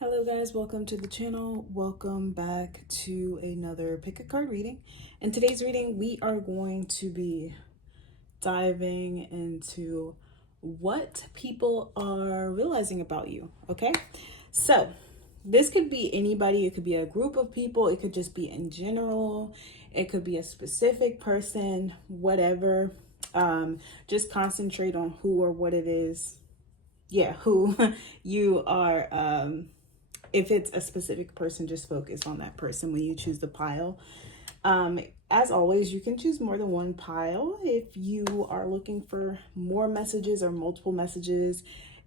Hello guys, welcome to the channel. Welcome back to another pick a card reading. In today's reading, we are going to be diving into what people are realizing about you, okay? So, this could be anybody, it could be a group of people, it could just be in general, it could be a specific person, whatever. Just concentrate on who or what it is. Yeah, who you are if it's a specific person, just focus on that person when you choose the pile. As always, you can choose more than one pile if you are looking for more messages or multiple messages,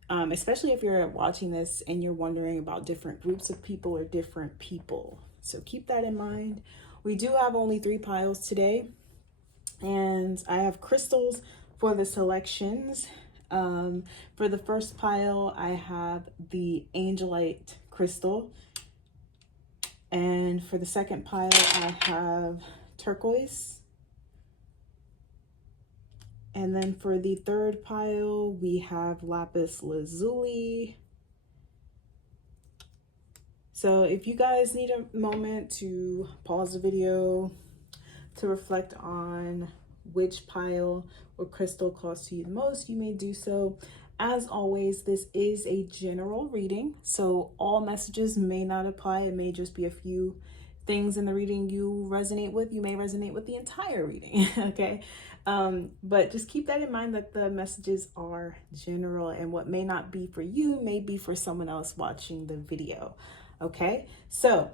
especially if you're watching this and you're wondering about different groups of people or different people. So keep that in mind. We do have only 3 piles today, and I have crystals for the selections. For the first pile, I have the Angelite crystal. And for the second pile, I have Turquoise. And then for the third pile, we have Lapis Lazuli. So if you guys need a moment to pause the video to reflect on which pile or crystal calls to you the most, you may do so. As always, this is a general reading, so all messages may not apply. It may just be a few things in the reading you resonate with. You may resonate with the entire reading, okay? But just keep that in mind, that the messages are general, and what may not be for you may be for someone else watching the video, okay? So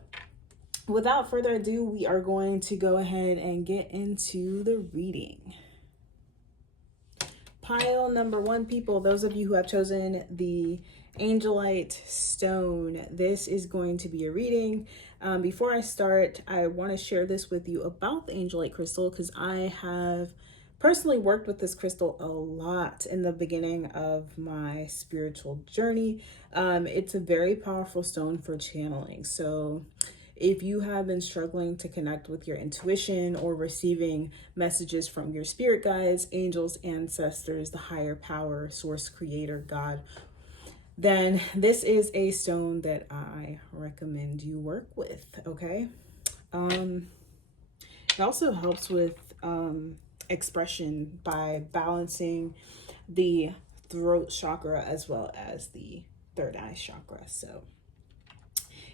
without further ado, we are going to go ahead and get into the reading. Pile number 1, people, those of you who have chosen the Angelite stone, this is going to be a reading. Before I start, I want to share this with you about the Angelite crystal, because I have personally worked with this crystal a lot in the beginning of my spiritual journey. It's a very powerful stone for channeling. So if you have been struggling to connect with your intuition or receiving messages from your spirit guides, angels, ancestors, the higher power, source, creator, God, then this is a stone that I recommend you work with, okay? It also helps with expression by balancing the throat chakra as well as the third eye chakra. So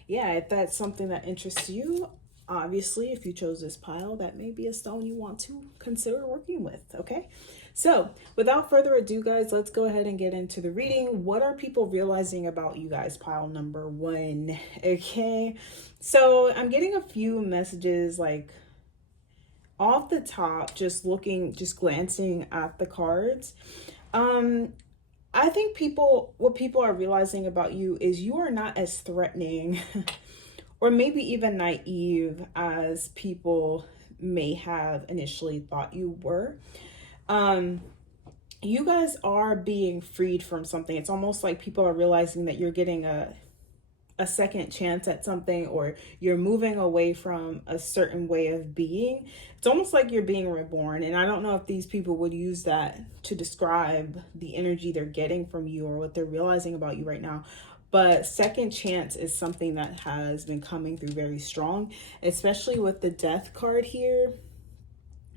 yeah, if that's something that interests you, obviously, if you chose this pile, that may be a stone you want to consider working with, okay? So without further ado, guys, let's go ahead and get into the reading. What are people realizing about you guys? Pile number 1, okay? So I'm getting a few messages, like off the top, just glancing at the cards. I think what people are realizing about you is you are not as threatening or maybe even naive as people may have initially thought you were. You guys are being freed from something. It's almost like people are realizing that you're getting a second chance at something, or you're moving away from a certain way of being. It's almost like you're being reborn. And I don't know if these people would use that to describe the energy they're getting from you or what they're realizing about you right now. But second chance is something that has been coming through very strong, especially with the death card here.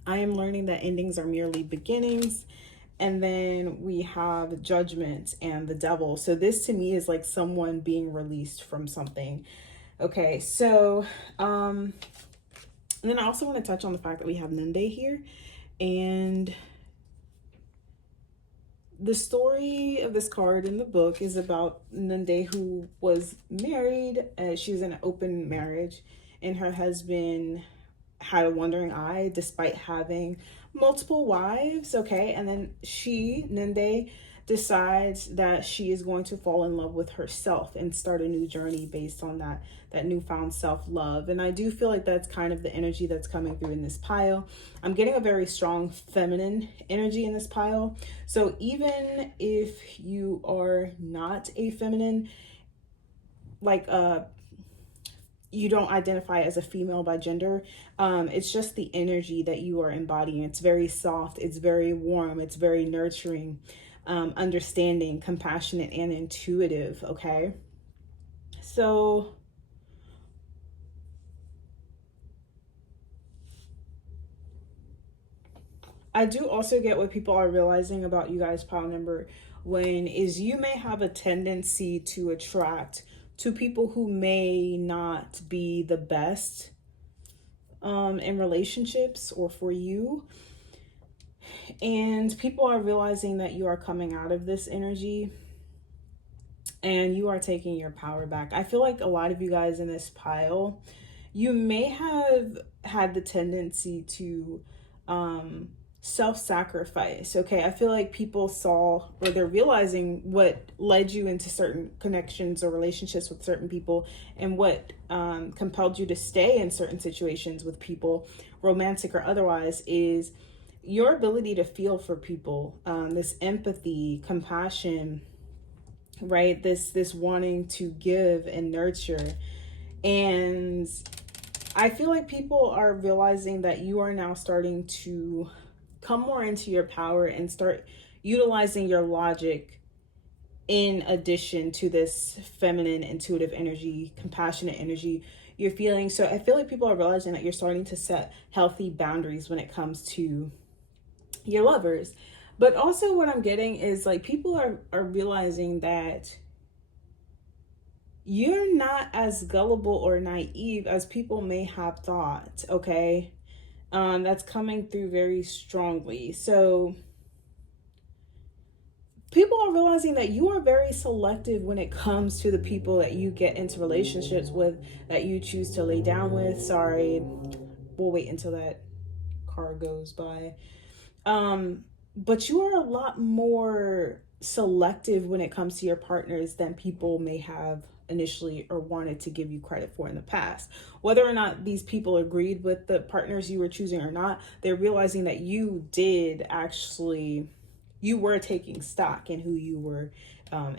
I am learning that endings are merely beginnings. And then we have judgment and the devil. So this to me is like someone being released from something. Okay, so and then I also want to touch on the fact that we have Nunde here. And the story of this card in the book is about Nunde, who was married. She was in an open marriage, and her husband had a wandering eye despite having multiple wives, okay? And then Nunde, decides that she is going to fall in love with herself and start a new journey based on that newfound self-love. And I do feel like that's kind of the energy that's coming through in this pile. I'm getting a very strong feminine energy in this pile. So even if you are not a feminine, like you don't identify as a female by gender, it's just the energy that you are embodying. It's very soft, it's very warm, it's very nurturing, understanding, compassionate, and intuitive, okay? So I do also get what people are realizing about you guys, pile number one, is you may have a tendency to attract to people who may not be the best in relationships or for you. And people are realizing that you are coming out of this energy and you are taking your power back. I feel like a lot of you guys in this pile, you may have had the tendency to self-sacrifice. Okay, I feel like people saw, or they're realizing what led you into certain connections or relationships with certain people, and what compelled you to stay in certain situations with people, romantic or otherwise, is your ability to feel for people, this empathy, compassion, right? This wanting to give and nurture. And I feel like people are realizing that you are now starting to come more into your power and start utilizing your logic in addition to this feminine, intuitive energy, compassionate energy you're feeling. So I feel like people are realizing that you're starting to set healthy boundaries when it comes to your lovers. But also what I'm getting is like people are realizing that you're not as gullible or naive as people may have thought, okay? That's coming through very strongly. So people are realizing that you are very selective when it comes to the people that you get into relationships with, that you choose to lay down with. Sorry, we'll wait until that car goes by. But you are a lot more selective when it comes to your partners than people may have initially or wanted to give you credit for in the past. Whether or not these people agreed with the partners you were choosing or not, they're realizing that you were taking stock in who you were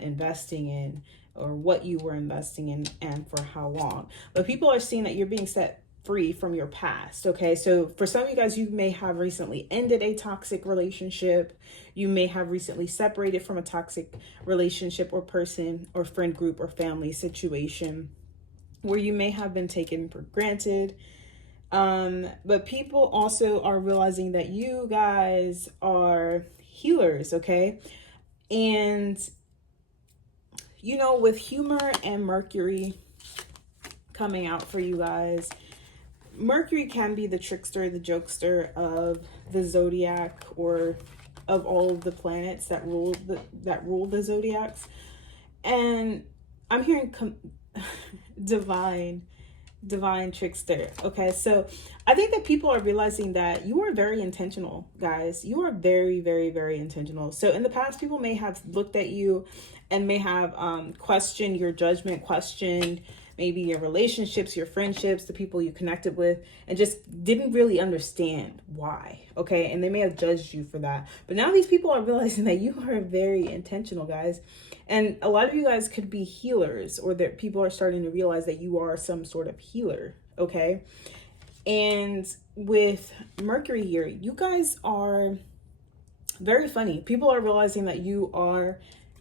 investing in, or what you were investing in, and for how long. But people are seeing that you're being set free from your past. Okay, so for some of you guys, you may have recently ended a toxic relationship. You may have recently separated from a toxic relationship or person or friend group or family situation where you may have been taken for granted. But people also are realizing that you guys are healers. Okay, and you know, with humor and Mercury coming out for you guys, Mercury can be the trickster, the jokester of the zodiac, or of all of the planets that rule the zodiacs. And I'm hearing divine trickster. Okay, so I think that people are realizing that you are very intentional, guys. You are very, very, very intentional. So in the past, people may have looked at you and may have questioned your judgment, questioned maybe your relationships, your friendships, the people you connected with, and just didn't really understand why. Okay, and they may have judged you for that. But now these people are realizing that you are very intentional, guys. And a lot of you guys could be healers, or that people are starting to realize that you are some sort of healer. Okay, and with Mercury here, you guys are very funny. People are realizing that you are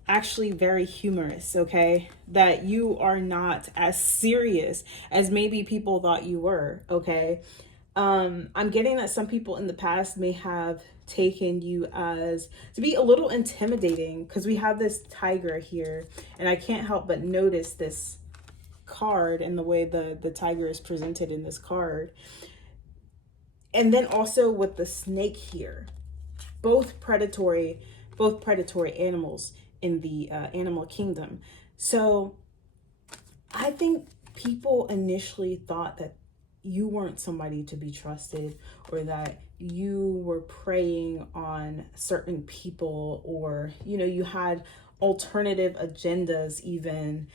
actually very humorous. Okay, that you are not as serious as maybe people thought you were. Okay, I'm getting that some people in the past may have taken you as to be a little intimidating, because we have this tiger here, and I can't help but notice this card and the way the tiger is presented in this card. And then also with the snake here, both predatory animals in the animal kingdom. So I think people initially thought that you weren't somebody to be trusted, or that you were preying on certain people, or you had alternative agendas, even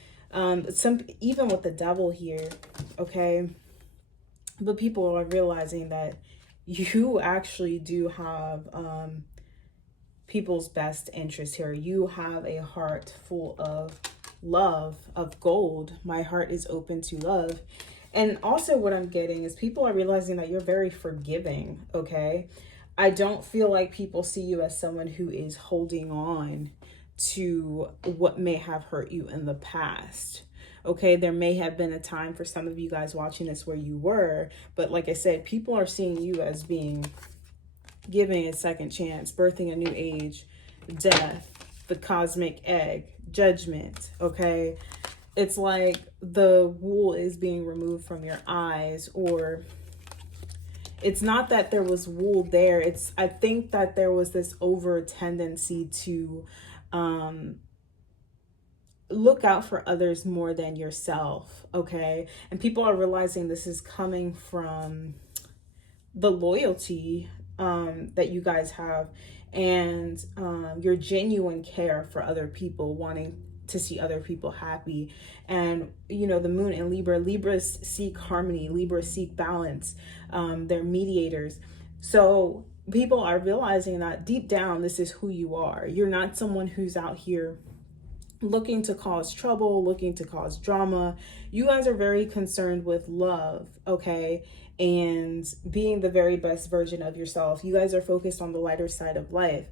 even with the devil here. Okay, but people are realizing that you actually do have people's best interest here. You have a heart full of love, of gold. My heart is open to love. And also what I'm getting is people are realizing that you're very forgiving. Okay, I don't feel like people see you as someone who is holding on to what may have hurt you in the past, Okay, there may have been a time for some of you guys watching this where you were, but like I said, people are seeing you as being giving a second chance, birthing a new age, death, the cosmic egg, judgment. Okay, it's like the wool is being removed from your eyes, or it's not that there was wool there. I think that there was this over tendency to look out for others more than yourself. Okay, and people are realizing this is coming from the loyalty that you guys have, and your genuine care for other people, wanting to see other people happy. And you know, the moon in Libras seek harmony, Libras seek balance. They're mediators. So people are realizing that deep down, this is who you are. You're not someone who's out here looking to cause trouble, looking to cause drama. You guys are very concerned with love, okay? And being the very best version of yourself. You guys are focused on the lighter side of life.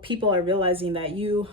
People are realizing that you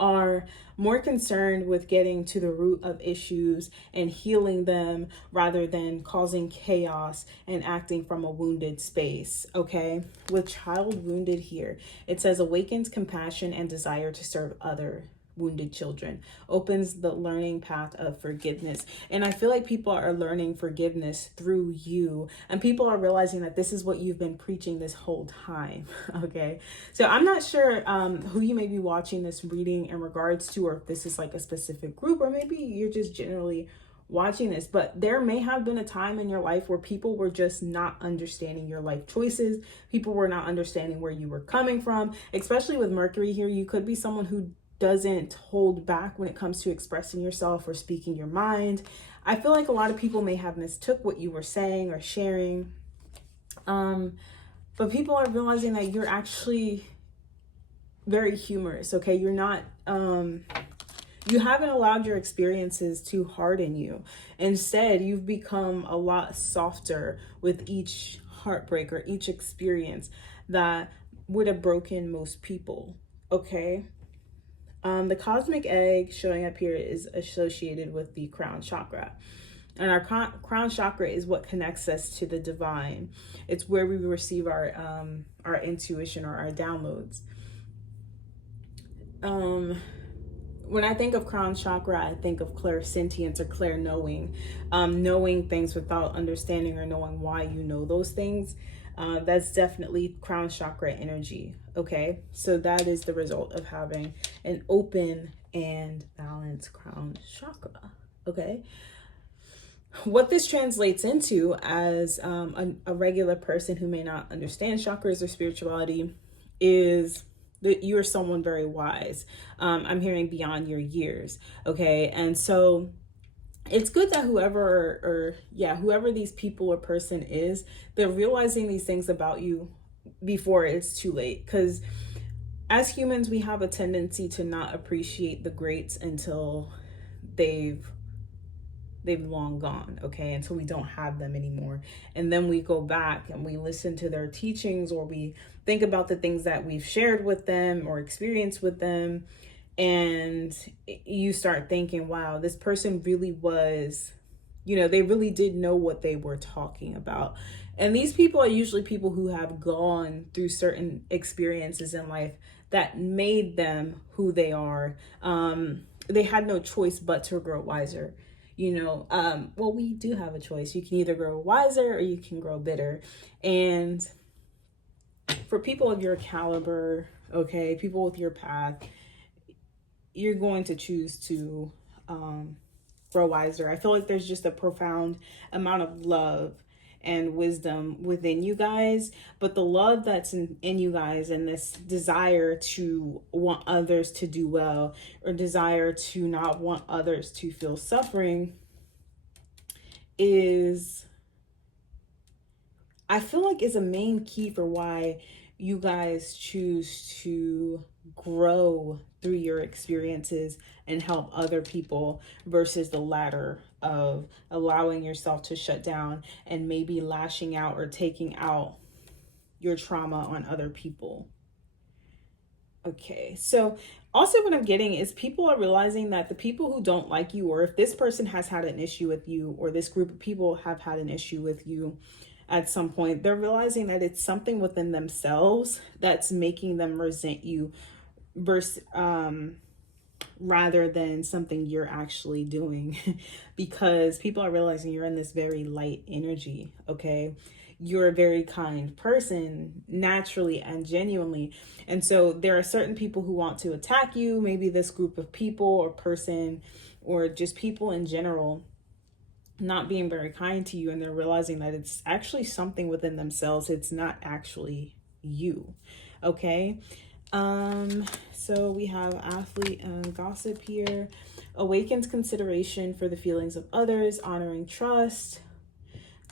are more concerned with getting to the root of issues and healing them rather than causing chaos and acting from a wounded space, okay? With child wounded here, it says awakens compassion and desire to serve other wounded children, opens the learning path of forgiveness. And I feel like people are learning forgiveness through you, and people are realizing that this is what you've been preaching this whole time. Okay, so I'm not sure who you may be watching this reading in regards to, or if this is like a specific group, or maybe you're just generally watching this, but there may have been a time in your life where people were just not understanding your life choices. People were not understanding where you were coming from, especially with Mercury here. You could be someone who doesn't hold back when it comes to expressing yourself or speaking your mind. I feel like a lot of people may have mistook what you were saying or sharing. But people are realizing that you're actually very humorous, okay? You're not, you haven't allowed your experiences to harden you. Instead, you've become a lot softer with each heartbreak or each experience that would have broken most people, okay? The cosmic egg showing up here is associated with the crown chakra. And our crown chakra is what connects us to the divine. It's where we receive our intuition or our downloads. When I think of crown chakra, I think of clairsentience or clair-knowing, knowing things without understanding or knowing why you know those things. That's definitely crown chakra energy. Okay, so that is the result of having an open and balanced crown chakra. Okay, what this translates into as a regular person who may not understand chakras or spirituality is that you're someone very wise. I'm hearing beyond your years. Okay, and so it's good that whoever these people or person is, they're realizing these things about you before it's too late. Because as humans, we have a tendency to not appreciate the greats until they've long gone, okay, until we don't have them anymore. And then we go back and we listen to their teachings, or we think about the things that we've shared with them or experienced with them, and you start thinking, wow, this person really was, they really did know what they were talking about. And these people are usually people who have gone through certain experiences in life that made them who they are. They had no choice but to grow wiser. Well, we do have a choice. You can either grow wiser or you can grow bitter. And for people of your caliber, okay, people with your path, you're going to choose to grow wiser. I feel like there's just a profound amount of love and wisdom within you guys, but the love that's in you guys and this desire to want others to do well, or desire to not want others to feel suffering, I feel like is a main key for why you guys choose to grow through your experiences and help other people, versus the latter of allowing yourself to shut down and maybe lashing out or taking out your trauma on other people. Okay, so also what I'm getting is people are realizing that the people who don't like you, or if this person has had an issue with you, or this group of people have had an issue with you at some point, they're realizing that it's something within themselves that's making them resent you versus rather than something you're actually doing. Because people are realizing you're in this very light energy. Okay, you're a very kind person naturally and genuinely, and so there are certain people who want to attack you, maybe this group of people or person or just people in general not being very kind to you, and they're realizing that it's actually something within themselves, it's not actually you. Okay, so we have athlete and gossip here. Awakens consideration for the feelings of others, honoring trust,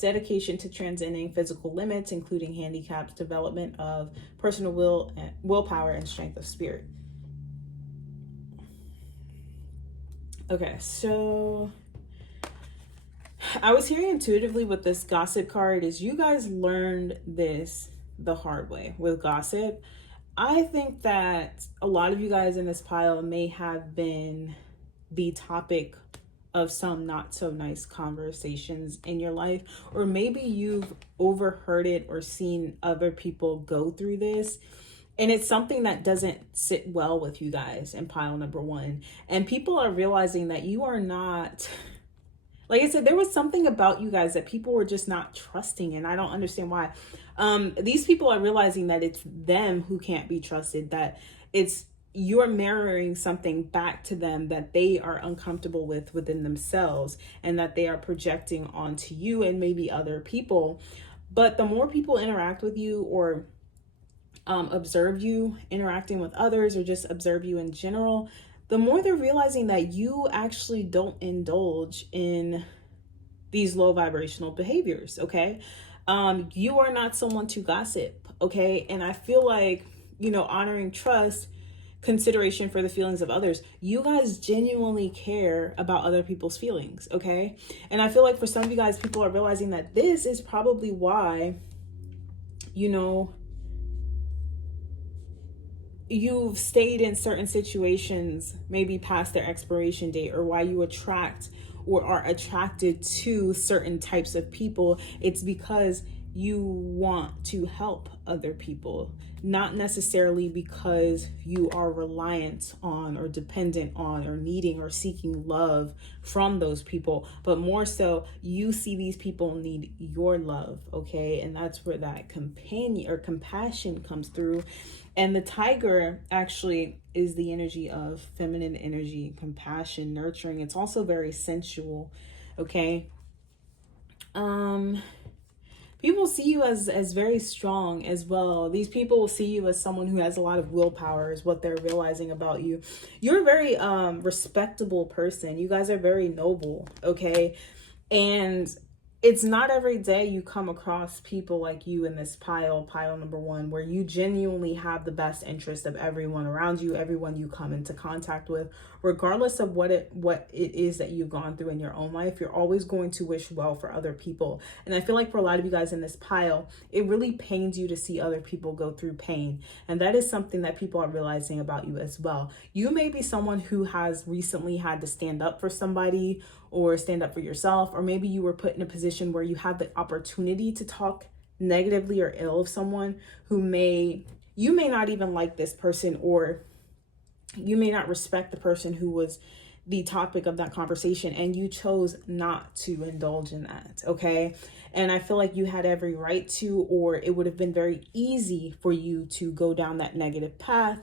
dedication to transcending physical limits, including handicaps, development of personal willpower, and strength of spirit. Okay, so I was hearing intuitively with this gossip card is you guys learned this the hard way with gossip. I think that a lot of you guys in this pile may have been the topic of some not so nice conversations in your life, or maybe you've overheard it or seen other people go through this, and it's something that doesn't sit well with you guys in pile number one. And people are realizing that you are not, like I said, there was something about you guys that people were just not trusting, and I don't understand why. These people are realizing that it's them who can't be trusted, that it's you're mirroring something back to them that they are uncomfortable with within themselves, and that they are projecting onto you and maybe other people. But the more people interact with you, or observe you interacting with others, or just observe you in general, the more they're realizing that you actually don't indulge in these low vibrational behaviors. Okay, you are not someone to gossip. Okay, and I feel like, honoring trust, consideration for the feelings of others, you guys genuinely care about other people's feelings. Okay, and I feel like for some of you guys, people are realizing that this is probably why you've stayed in certain situations maybe past their expiration date, or why you attract or are attracted to certain types of people. It's because you want to help other people, not necessarily because you are reliant on or dependent on or needing or seeking love from those people, but more so you see these people need your love. Okay, and that's where that companion or compassion comes through. And the tiger actually is the energy of feminine energy, compassion, nurturing. It's also very sensual. Okay, people see you as very strong as well. These people will see you as someone who has a lot of willpower, is what they're realizing about you. You're a very respectable person. You guys are very noble. Okay, and it's not every day you come across people like you in this pile number one, where you genuinely have the best interest of everyone around you, everyone you come into contact with, regardless of what it is that you've gone through in your own life. You're always going to wish well for other people. And I feel like for a lot of you guys in this pile, it really pains you to see other people go through pain. And that is something that people are realizing about you as well. You may be someone who has recently had to stand up for somebody, or stand up for yourself, or maybe you were put in a position where you have the opportunity to talk negatively or ill of someone who you may not even like this person, or you may not respect the person who was the topic of that conversation, and you chose not to indulge in that. Okay, and I feel like you had every right to, or it would have been very easy for you to go down that negative path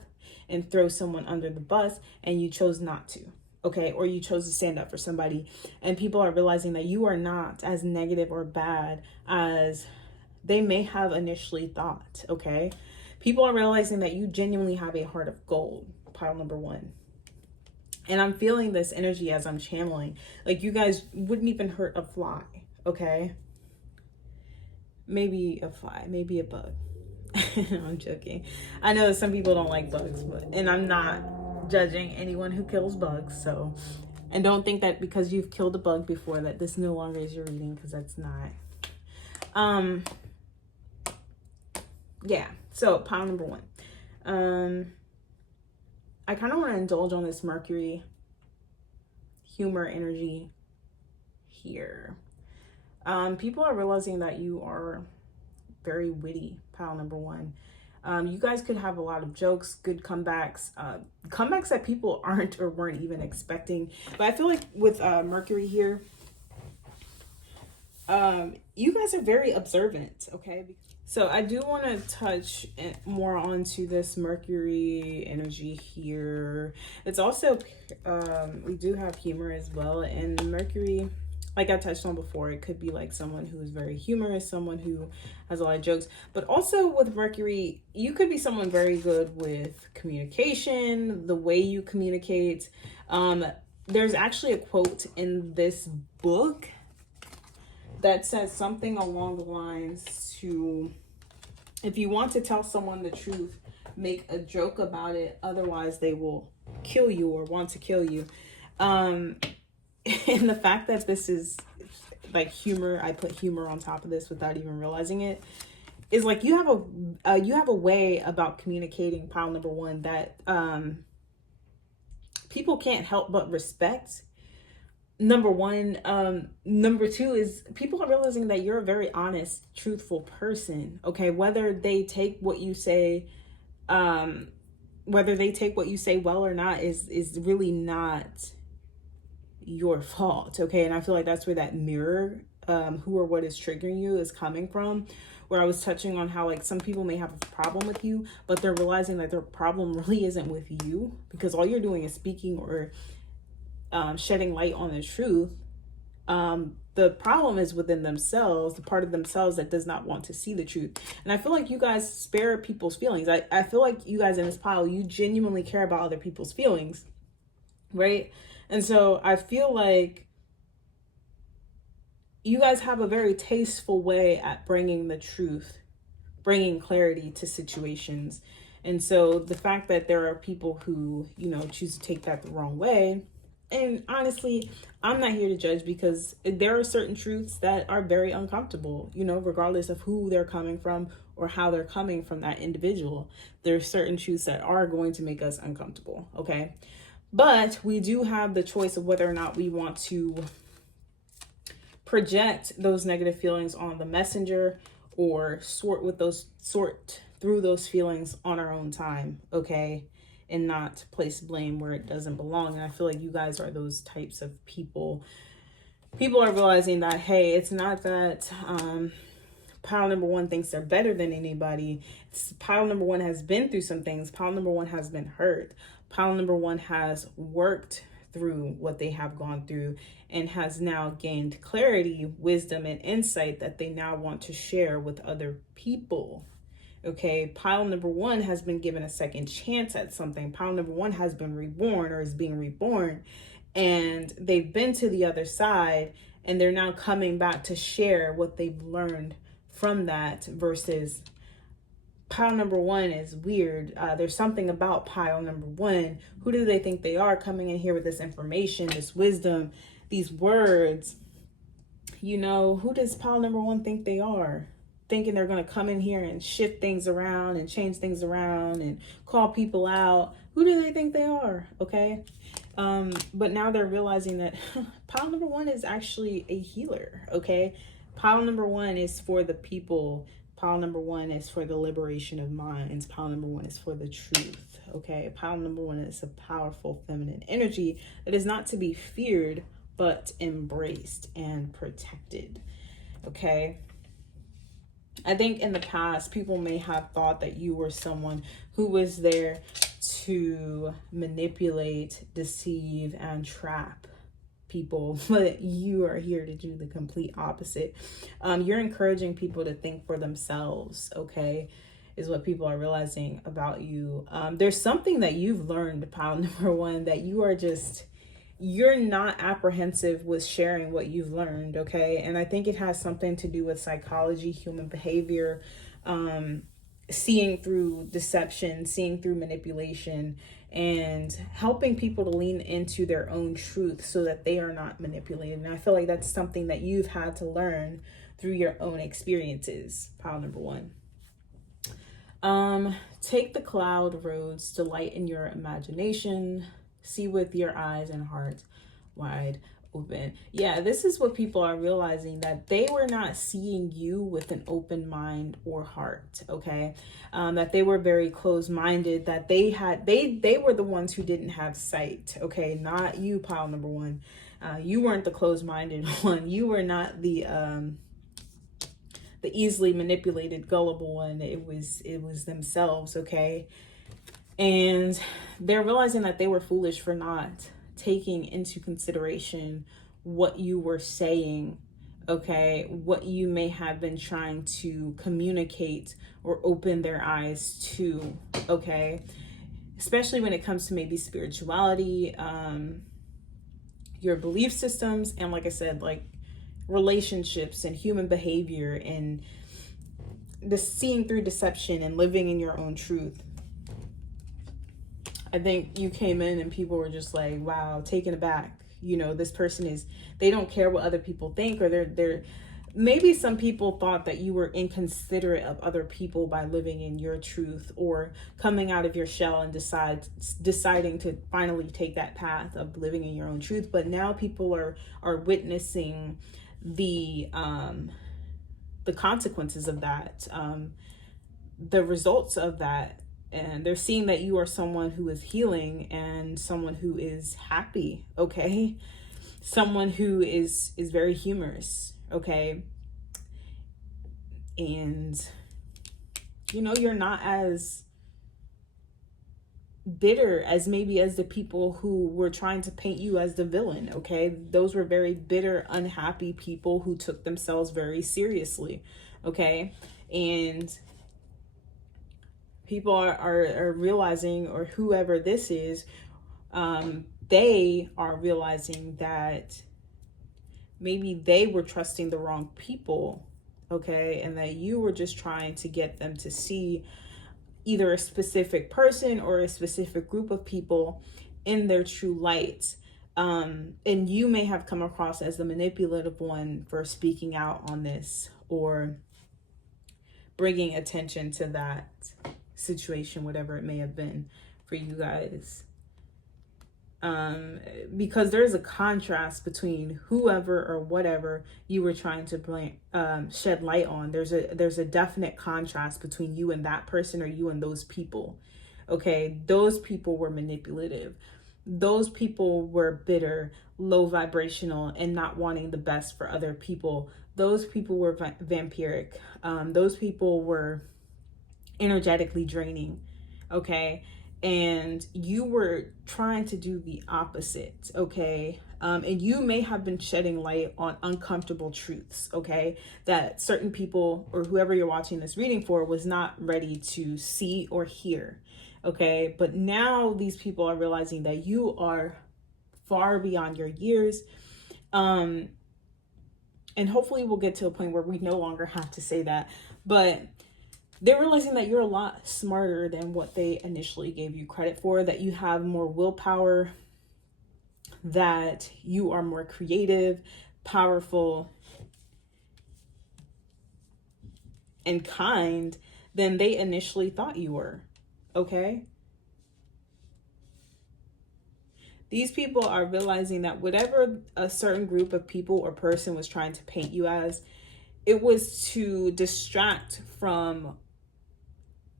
and throw someone under the bus, and you chose not to. Okay, or you chose to stand up for somebody, and people are realizing that you are not as negative or bad as they may have initially thought. Okay, people are realizing that you genuinely have a heart of gold, pile number one. And I'm feeling this energy as I'm channeling, like you guys wouldn't even hurt a fly. Okay, maybe a fly, maybe a bug. I'm joking. I know some people don't like bugs, and I'm not judging anyone who kills bugs. So, and don't think that because you've killed a bug before that this no longer is your reading, because that's not. Yeah. So pile number one. I kind of want to indulge on this Mercury humor energy here. People are realizing that you are very witty, pile number one. You guys could have a lot of jokes, good comebacks, comebacks that people aren't or weren't even expecting. But I feel like with Mercury here, you guys are very observant, okay? So I do want to touch more onto this Mercury energy here. It's also, we do have humor as well. And Mercury, like I touched on before, it could be like someone who is very humorous, someone who has a lot of jokes. But also with Mercury, you could be someone very good with communication, the way you communicate. There's actually a quote in this book that says something along the lines to, if you want to tell someone the truth, make a joke about it, otherwise they will kill you or want to kill you. And the fact that this is like humor, I put humor on top of this without even realizing it, is like you have a way about communicating, pile number one, that people can't help but respect. Number one. Number two is people are realizing that you're a very honest, truthful person. Okay, whether they take what you say, well or not is really not your fault. Okay, and I feel like that's where that mirror, who or what is triggering you, is coming from. Where I was touching on how like some people may have a problem with you, but they're realizing that their problem really isn't with you, because all you're doing is speaking or shedding light on the truth. The problem is within themselves, the part of themselves that does not want to see the truth. And I feel like you guys spare people's feelings. I feel like you guys in this pile, you genuinely care about other people's feelings, right? And so I feel like you guys have a very tasteful way at bringing the truth, bringing clarity to situations. And so the fact that there are people who, choose to take that the wrong way, and honestly, I'm not here to judge, because there are certain truths that are very uncomfortable, regardless of who they're coming from or how they're coming from that individual. There are certain truths that are going to make us uncomfortable, okay? But we do have the choice of whether or not we want to project those negative feelings on the messenger or sort through those feelings on our own time, okay? And not place blame where it doesn't belong. And I feel like you guys are those types of people. People are realizing that, hey, it's not that pile number one thinks they're better than anybody. Pile number one has been through some things. Pile number one has been hurt. Pile number one has worked through what they have gone through and has now gained clarity, wisdom, and insight that they now want to share with other people. Okay, pile number one has been given a second chance at something. Pile number one has been reborn or is being reborn, and they've been to the other side, and they're now coming back to share what they've learned from that. Versus pile number one is weird. There's something about pile number one. Who do they think they are, coming in here with this information, this wisdom, these words? Who does pile number one think they are? Thinking they're going to come in here and shift things around and change things around and call people out. Who do they think they are? Okay. But now they're realizing that pile number one is actually a healer. Okay. Pile number one is for the people. Pile number one is for the liberation of minds. Pile number one is for the truth. Okay. Pile number one is a powerful feminine energy that is not to be feared, but embraced and protected. Okay. I think in the past, people may have thought that you were someone who was there to manipulate, deceive, and trap people, but you are here to do the complete opposite. You're encouraging people to think for themselves, okay, is what people are realizing about you. There's something that you've learned, pile number one, that you're not apprehensive with sharing what you've learned, okay? And I think it has something to do with psychology, human behavior, seeing through deception, seeing through manipulation, and helping people to lean into their own truth so that they are not manipulated. And I feel like that's something that you've had to learn through your own experiences, pile number one. Take the cloud roads to light in your imagination. See with your eyes and heart wide open. Yeah, this is what people are realizing, that they were not seeing you with an open mind or heart. Okay, that they were very closed-minded. That they were the ones who didn't have sight. Okay, not you, pile number one. You weren't the closed-minded one. You were not the easily manipulated, gullible one. It was themselves. Okay, and they're realizing that they were foolish for not taking into consideration what you were saying. Okay, what you may have been trying to communicate or open their eyes to. Okay, especially when it comes to maybe spirituality, your belief systems, and like I said, like relationships and human behavior, and the seeing through deception and living in your own truth. I think you came in and people were just like, wow, taken aback. You know, this person they don't care what other people think, or they're maybe some people thought that you were inconsiderate of other people by living in your truth, or coming out of your shell and deciding to finally take that path of living in your own truth. But now people are witnessing the consequences of that, the results of that. And they're seeing that you are someone who is healing and someone who is happy. Okay, someone who is very humorous. Okay, and you know, you're not as bitter as maybe as the people who were trying to paint you as the villain. Okay, those were very bitter, unhappy people who took themselves very seriously. Okay, and people are realizing, or whoever this is, they are realizing that maybe they were trusting the wrong people. Okay, and that you were just trying to get them to see either a specific person or a specific group of people in their true light. And you may have come across as the manipulative one for speaking out on this, or bringing attention to that situation, whatever it may have been for you guys. Because there's a contrast between whoever or whatever you were trying to shed light on. There's a definite contrast between you and that person, or you and those people. Okay, those people were manipulative. Those people were bitter, low vibrational, and not wanting the best for other people. Those people were vampiric. Those people were energetically draining. Okay, and you were trying to do the opposite. Okay, and you may have been shedding light on uncomfortable truths. Okay, that certain people, or whoever you're watching this reading for, was not ready to see or hear. Okay, but now these people are realizing that you are far beyond your years. And hopefully we'll get to a point where we no longer have to say that, but they're realizing that you're a lot smarter than what they initially gave you credit for, that you have more willpower, that you are more creative, powerful, and kind than they initially thought you were. Okay? These people are realizing that whatever a certain group of people or person was trying to paint you as, it was to distract from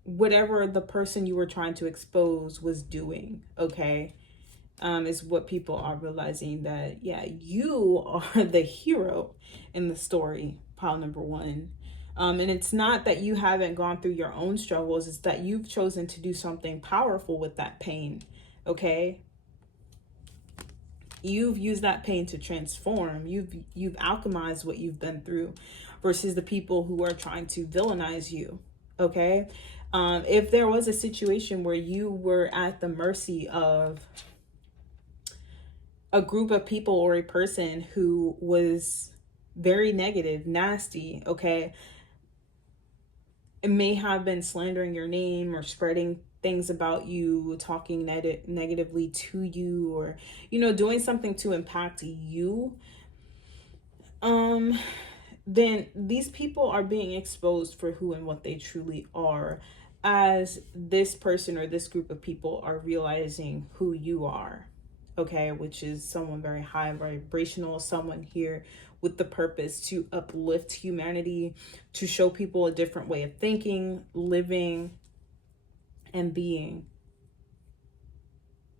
whatever the person you were trying to expose was doing. Okay, is what people are realizing, that yeah, you are the hero in the story, pile number one. And it's not that you haven't gone through your own struggles, it's that you've chosen to do something powerful with that pain. Okay, you've used that pain to transform. You've alchemized what you've been through, versus the people who are trying to villainize you. Okay, if there was a situation where you were at the mercy of a group of people or a person who was very negative, nasty, okay, it may have been slandering your name or spreading things about you, talking negatively to you, or, you know, doing something to impact you, then these people are being exposed for who and what they truly are. as this person or this group of people are realizing who you are, okay, which is someone very high vibrational, someone here with the purpose to uplift humanity, to show people a different way of thinking, living, and being.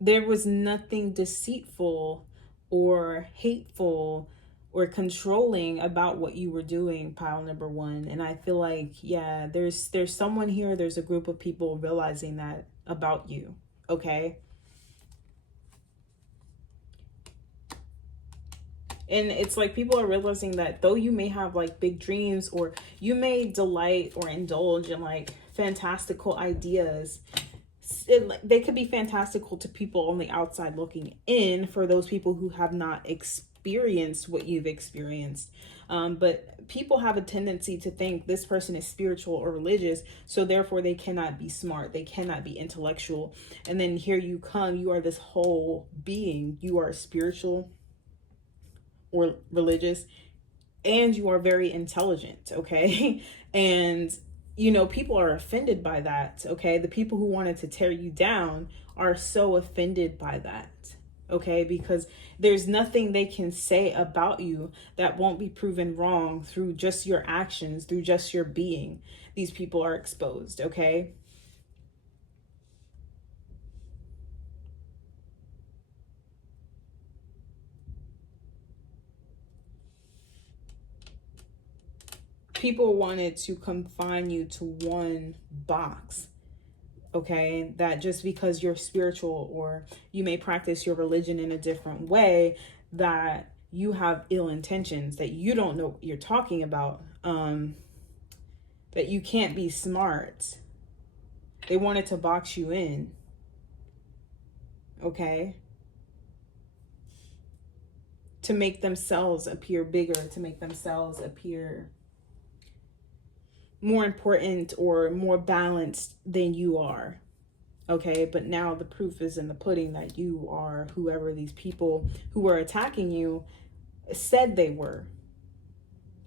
There was nothing deceitful or hateful or controlling about what you were doing, pile number one. And I feel like, yeah, there's someone here, there's a group of people realizing that about you, okay? And it's like people are realizing that though you may have like big dreams, or you may delight or indulge in like fantastical ideas, they could be fantastical to people on the outside looking in, for those people who have not experienced what you've experienced. But people have a tendency to think this person is spiritual or religious, so therefore they cannot be smart, they cannot be intellectual. And then here you come, you are this whole being, you are spiritual or religious, and you are very intelligent, okay? And you know, people are offended by that, okay? The people who wanted to tear you down are so offended by that, okay? Because there's nothing they can say about you that won't be proven wrong through just your actions, through just your being. These people are exposed, okay? People wanted to confine you to one box, okay? That just because you're spiritual, or you may practice your religion in a different way, that you have ill intentions, that you don't know what you're talking about, that you can't be smart. They wanted to box you in, okay? To make themselves appear bigger, to make themselves appear more important or more balanced than you are. Okay, but now the proof is in the pudding that you are whoever these people who were attacking you said they were,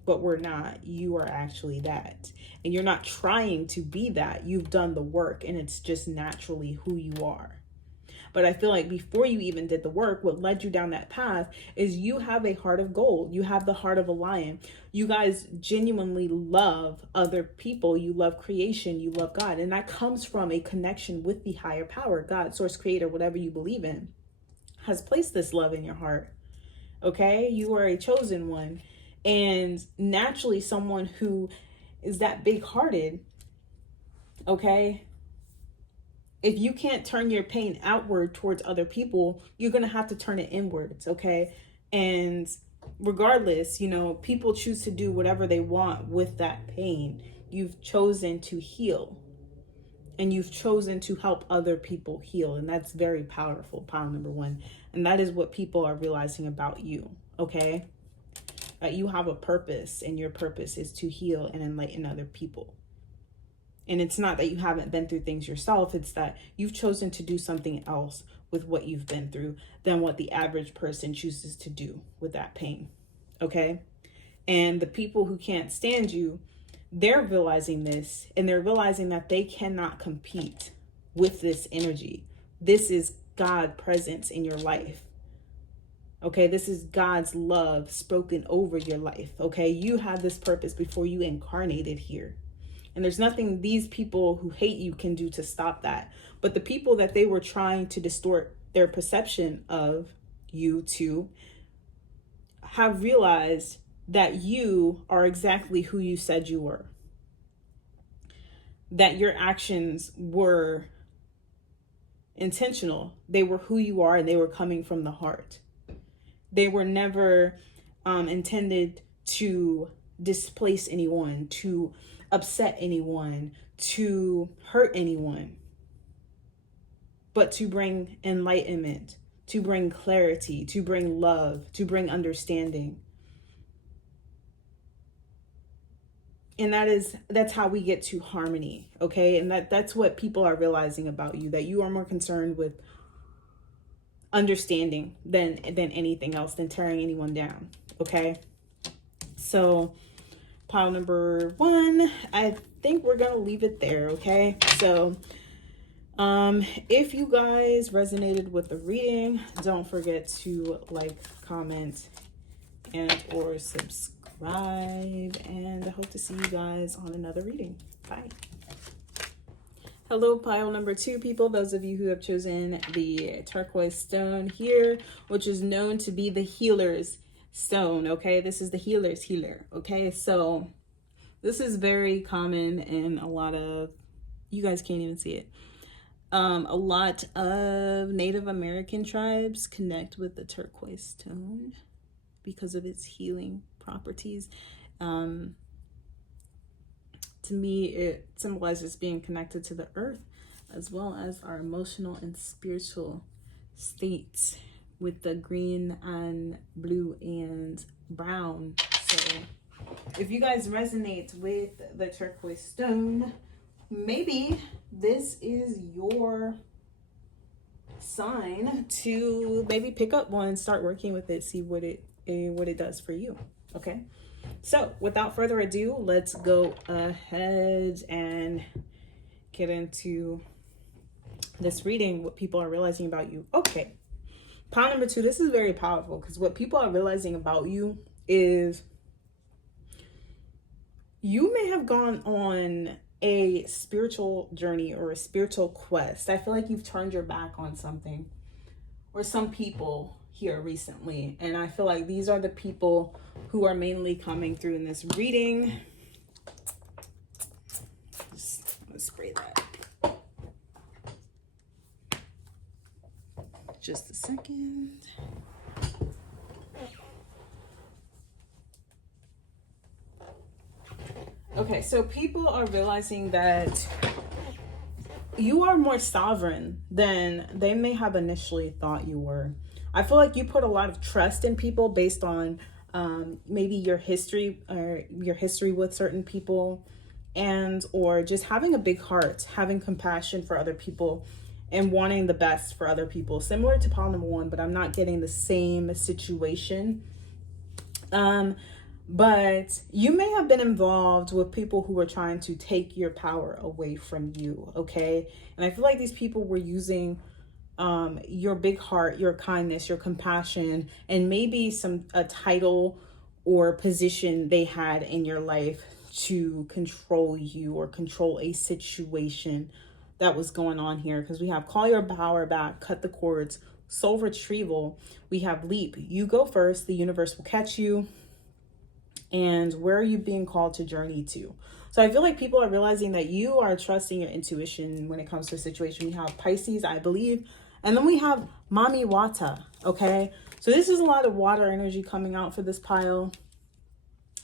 but were not. You are actually that. And you're not trying to be that. You've done the work, and it's just naturally who you are. But I feel like before you even did the work, what led you down that path is you have a heart of gold. You have the heart of a lion. You guys genuinely love other people. You love creation. You love God. And that comes from a connection with the higher power, God, source, creator, whatever you believe in, has placed this love in your heart. Okay? You are a chosen one. And naturally, someone who is that big hearted, okay, if you can't turn your pain outward towards other people, you're going to have to turn it inwards, okay? And regardless, you know, people choose to do whatever they want with that pain. You've chosen to heal, and you've chosen to help other people heal. And that's very powerful, pile number one. And that is what people are realizing about you, okay? That you have a purpose, and your purpose is to heal and enlighten other people. And it's not that you haven't been through things yourself. It's that you've chosen to do something else with what you've been through than what the average person chooses to do with that pain. Okay? And the people who can't stand you, they're realizing this, and they're realizing that they cannot compete with this energy. This is God's presence in your life. Okay, this is God's love spoken over your life. Okay, you had this purpose before you incarnated here. And there's nothing these people who hate you can do to stop that. But the people that they were trying to distort their perception of you to have realized that you are exactly who you said you were. That your actions were intentional. They were who you are, and they were coming from the heart. They were never intended to displace anyone, to upset anyone, to hurt anyone, but to bring enlightenment, to bring clarity, to bring love, to bring understanding. And that's how we get to harmony, okay? And that's what people are realizing about you, that you are more concerned with understanding than anything else, than tearing anyone down, okay? So pile number 1, I think we're gonna leave it there. Okay, so if you guys resonated with the reading, don't forget to like, comment, and or subscribe, and I hope to see you guys on another reading. Bye. Hello, pile number 2, people. Those of you who have chosen the turquoise stone here, which is known to be the healer's stone. Okay, this is the healer's healer. Okay, so this is very common in a lot of, you guys can't even see it, a lot of Native American tribes connect with the turquoise stone because of its healing properties. To me, it symbolizes being connected to the earth, as well as our emotional and spiritual states, with the green and blue and brown. So if you guys resonate with the turquoise stone, maybe this is your sign to maybe pick up one, start working with it, see what it does for you. Okay, so without further ado, let's go ahead and get into this reading, what people are realizing about you. Okay, pile number 2, this is very powerful, because what people are realizing about you is you may have gone on a spiritual journey or a spiritual quest. I feel like you've turned your back on something or some people here recently, and I feel like these are the people who are mainly coming through in this reading. Let's spray that. Just a second. Okay, so people are realizing that you are more sovereign than they may have initially thought you were. I feel like you put a lot of trust in people based on maybe your history or your history with certain people, and or just having a big heart, having compassion for other people, and wanting the best for other people. Similar to pile number 1, but I'm not getting the same situation. But you may have been involved with people who were trying to take your power away from you, okay? And I feel like these people were using your big heart, your kindness, your compassion, and maybe a title or position they had in your life to control you or control a situation that was going on here. Because we have call your power back, cut the cords, soul retrieval. We have leap. You go first, the universe will catch you. And where are you being called to journey to? So I feel like people are realizing that you are trusting your intuition when it comes to a situation. We have Pisces, I believe. And then we have Mami Wata, okay? So this is a lot of water energy coming out for this pile.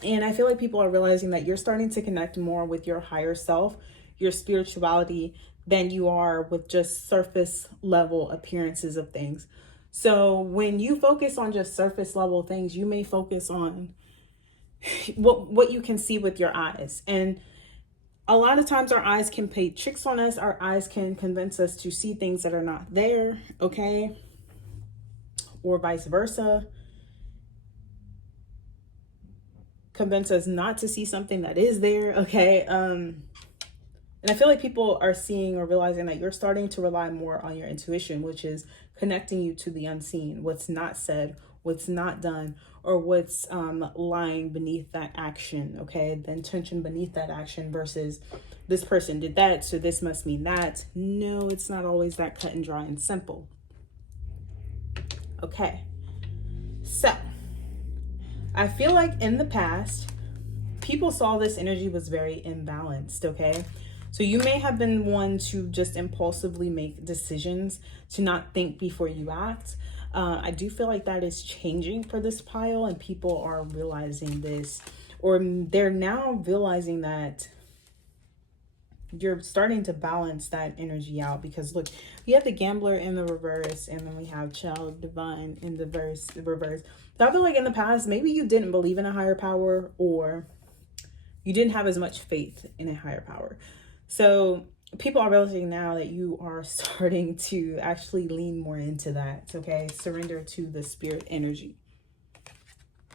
And I feel like people are realizing that you're starting to connect more with your higher self, your spirituality, than you are with just surface level appearances of things. So when you focus on just surface level things, you may focus on what you can see with your eyes. And a lot of times our eyes can play tricks on us. Our eyes can convince us to see things that are not there, okay? Or vice versa. Convince us not to see something that is there, okay? And I feel like people are seeing or realizing that you're starting to rely more on your intuition, which is connecting you to the unseen, what's not said, what's not done, or what's lying beneath that action, okay? The intention beneath that action versus this person did that, so this must mean that. No, it's not always that cut and dry and simple. Okay, so I feel like in the past, people saw this energy was very imbalanced, okay? So you may have been one to just impulsively make decisions, to not think before you act. I do feel like that is changing for this pile, and people are realizing this, or they're now realizing that you're starting to balance that energy out. Because look, we have the gambler in the reverse, and then we have child divine in the reverse. So I feel like in the past, maybe you didn't believe in a higher power, or you didn't have as much faith in a higher power. So people are realizing now that you are starting to actually lean more into that, okay? Surrender to the spirit energy.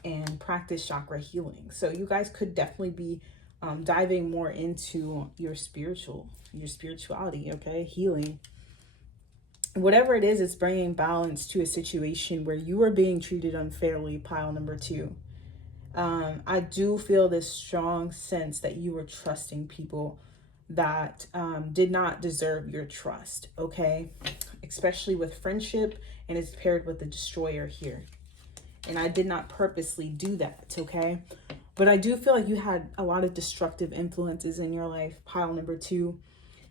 and practice chakra healing. So you guys could definitely be diving more into your spirituality, okay? Healing. Whatever it is, it's bringing balance to a situation where you are being treated unfairly, pile number 2. I do feel this strong sense that you were trusting people that did not deserve your trust, okay? Especially with friendship, and it's paired with the destroyer here. And I did not purposely do that, okay? But I do feel like you had a lot of destructive influences in your life, pile number 2.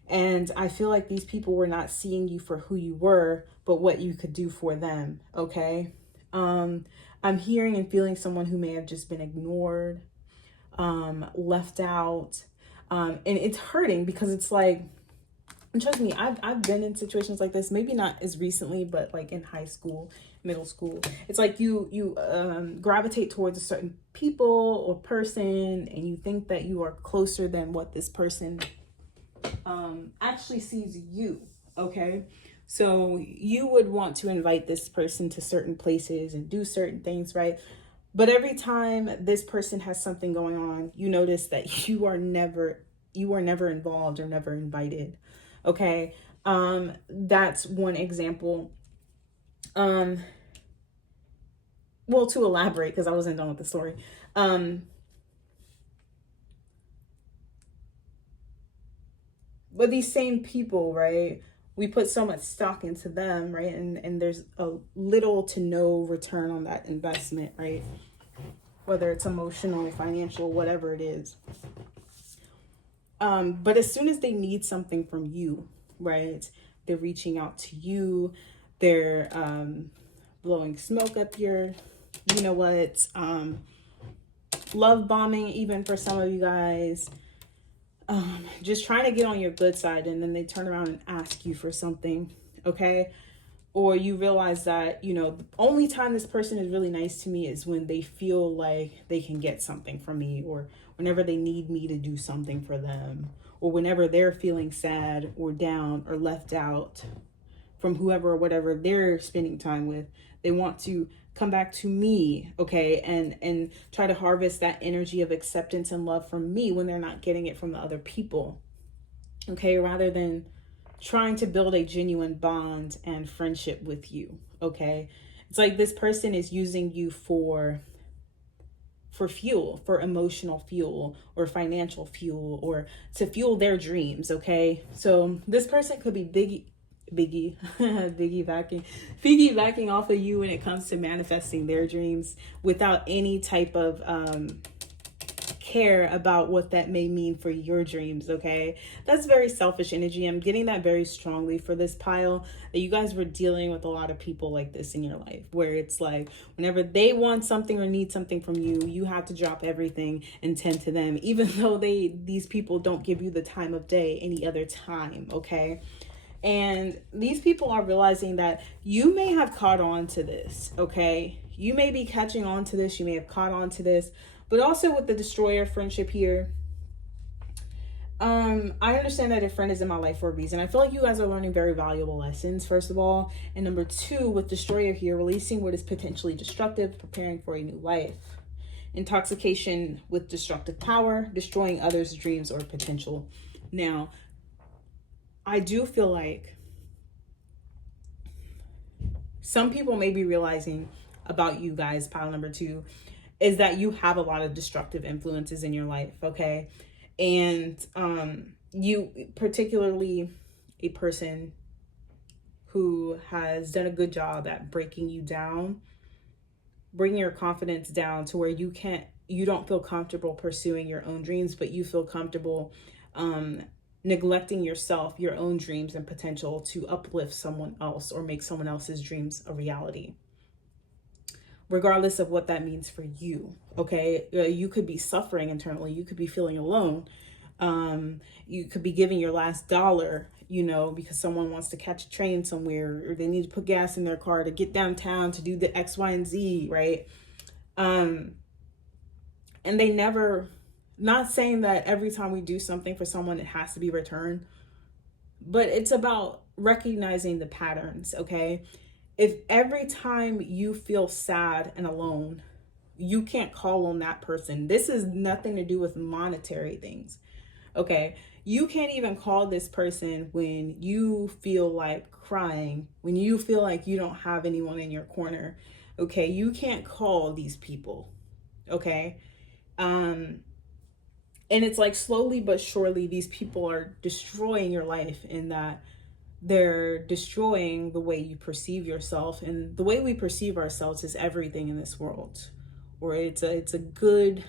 And I feel like these people were not seeing you for who you were, but what you could do for them, okay? I'm hearing and feeling someone who may have just been ignored, left out. And it's hurting because it's like, and trust me, I've been in situations like this, maybe not as recently, but like in high school, middle school. It's like you gravitate towards a certain people or person, and you think that you are closer than what this person actually sees you, okay? So you would want to invite this person to certain places and do certain things, right? But every time this person has something going on, you notice that you are never involved or never invited, okay? That's one example. Well, to elaborate, because I wasn't done with the story. But these same people, right? We put so much stock into them, right? And there's a little to no return on that investment, right? Whether it's emotional, financial, whatever it is. But as soon as they need something from you, right? They're reaching out to you. They're blowing smoke up your, you know what? Love bombing, even for some of you guys. Just trying to get on your good side, and then they turn around and ask you for something, okay? Or you realize that, you know, the only time this person is really nice to me is when they feel like they can get something from me, or whenever they need me to do something for them, or whenever they're feeling sad or down or left out from whoever or whatever they're spending time with. They want to come back to me, okay, and try to harvest that energy of acceptance and love from me when they're not getting it from the other people, okay, rather than trying to build a genuine bond and friendship with you, okay? It's like this person is using you for fuel, for emotional fuel or financial fuel, or to fuel their dreams, okay? So this person could be piggybacking off of you when it comes to manifesting their dreams without any type of care about what that may mean for your dreams, okay? That's very selfish energy. I'm getting that very strongly for this pile, that you guys were dealing with a lot of people like this in your life, where it's like whenever they want something or need something from you, you have to drop everything and tend to them, even though these people don't give you the time of day any other time, okay? And these people are realizing that you may have caught on to this, okay? You may be catching on to this. You may have caught on to this. But also with the destroyer friendship here, I understand that a friend is in my life for a reason. I feel like you guys are learning very valuable lessons, first of all. And number 2, with destroyer here, releasing what is potentially destructive, preparing for a new life. Intoxication with destructive power, destroying others' dreams or potential. Now, I do feel like some people may be realizing about you guys, pile number 2, is that you have a lot of destructive influences in your life, okay? And you, particularly a person who has done a good job at breaking you down, bringing your confidence down to where you don't feel comfortable pursuing your own dreams, but you feel comfortable neglecting yourself, your own dreams and potential to uplift someone else or make someone else's dreams a reality, regardless of what that means for you, okay? You could be suffering internally. You could be feeling alone. You could be giving your last dollar, you know, because someone wants to catch a train somewhere, or they need to put gas in their car to get downtown to do the X, Y, and Z, right? And they never, not saying that every time we do something for someone, it has to be returned, but it's about recognizing the patterns, okay? If every time you feel sad and alone, you can't call on that person. This is nothing to do with monetary things. Okay. You can't even call this person when you feel like crying, when you feel like you don't have anyone in your corner. Okay. You can't call these people. Okay. And it's like slowly but surely, these people are destroying your life in that they're destroying the way you perceive yourself. And the way we perceive ourselves is everything in this world, or it's a good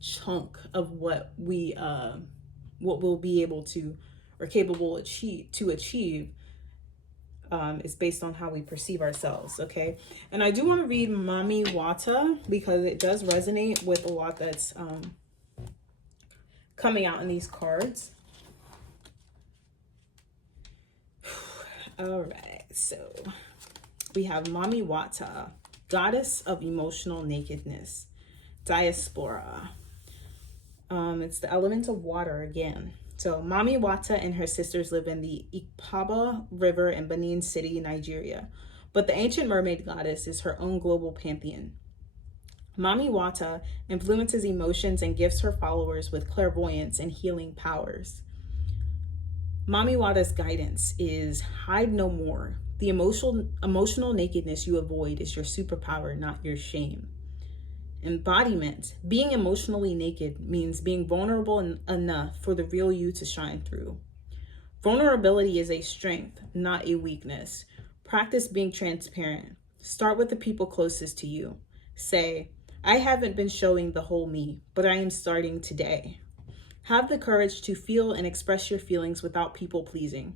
chunk of what we'll be able to or capable to achieve, is based on how we perceive ourselves. Okay. And I do want to read Mami Wata because it does resonate with a lot that's coming out in these cards. All right, so we have Mami Wata, goddess of emotional nakedness, diaspora. It's the element of water again. So Mami Wata and her sisters live in the Ikpaba River in Benin City, Nigeria. But the ancient mermaid goddess is her own global pantheon. Mami Wata influences emotions and gifts her followers with clairvoyance and healing powers. Mami Wata's guidance is hide no more. The emotional nakedness you avoid is your superpower, not your shame. Embodiment. Being emotionally naked means being vulnerable enough for the real you to shine through. Vulnerability is a strength, not a weakness. Practice being transparent. Start with the people closest to you. Say, I haven't been showing the whole me, but I am starting today. Have the courage to feel and express your feelings without people pleasing.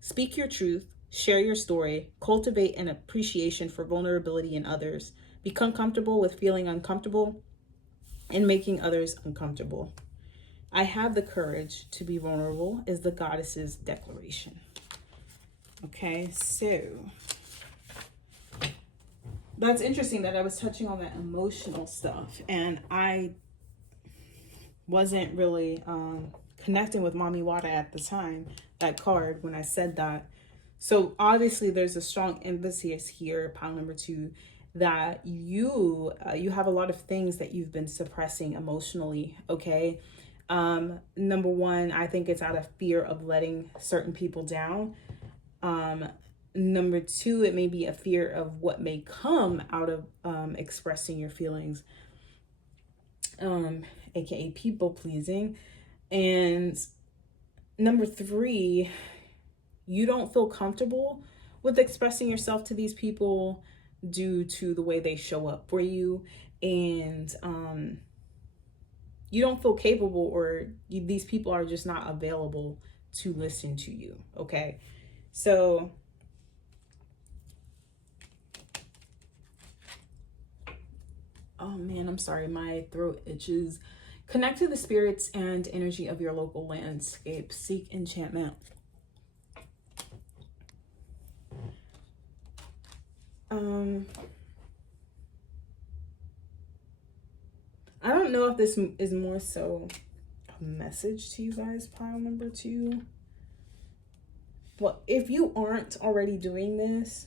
Speak your truth, share your story, cultivate an appreciation for vulnerability in others. Become comfortable with feeling uncomfortable and making others uncomfortable. I have the courage to be vulnerable is the goddess's declaration. Okay, so that's interesting that I was touching on that emotional stuff, and I wasn't really connecting with Mami Wata at the time, that card, when I said that. So obviously there's a strong emphasis here, pile number 2, that you have a lot of things that you've been suppressing emotionally. Okay. Number 1, I think it's out of fear of letting certain people down. Number 2, it may be a fear of what may come out of expressing your feelings, aka people pleasing. And number 3, you don't feel comfortable with expressing yourself to these people due to the way they show up for you, and you don't feel capable, or these people are just not available to listen to you. Okay, so oh man, I'm sorry, my throat itches. Connect to the spirits and energy of your local landscape. Seek enchantment. I don't know if this is more so a message to you guys, pile number 2. Well, if you aren't already doing this,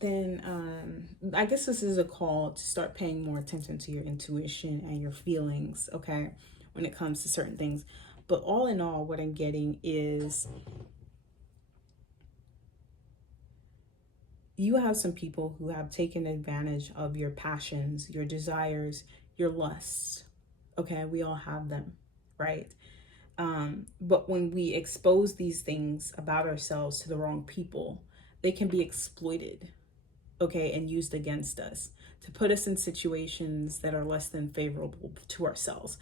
then I guess this is a call to start paying more attention to your intuition and your feelings, okay, when it comes to certain things. But all in all, what I'm getting is you have some people who have taken advantage of your passions, your desires, your lusts. Okay, we all have them, right? But when we expose these things about ourselves to the wrong people, they can be exploited, okay, and used against us to put us in situations that are less than favorable to ourselves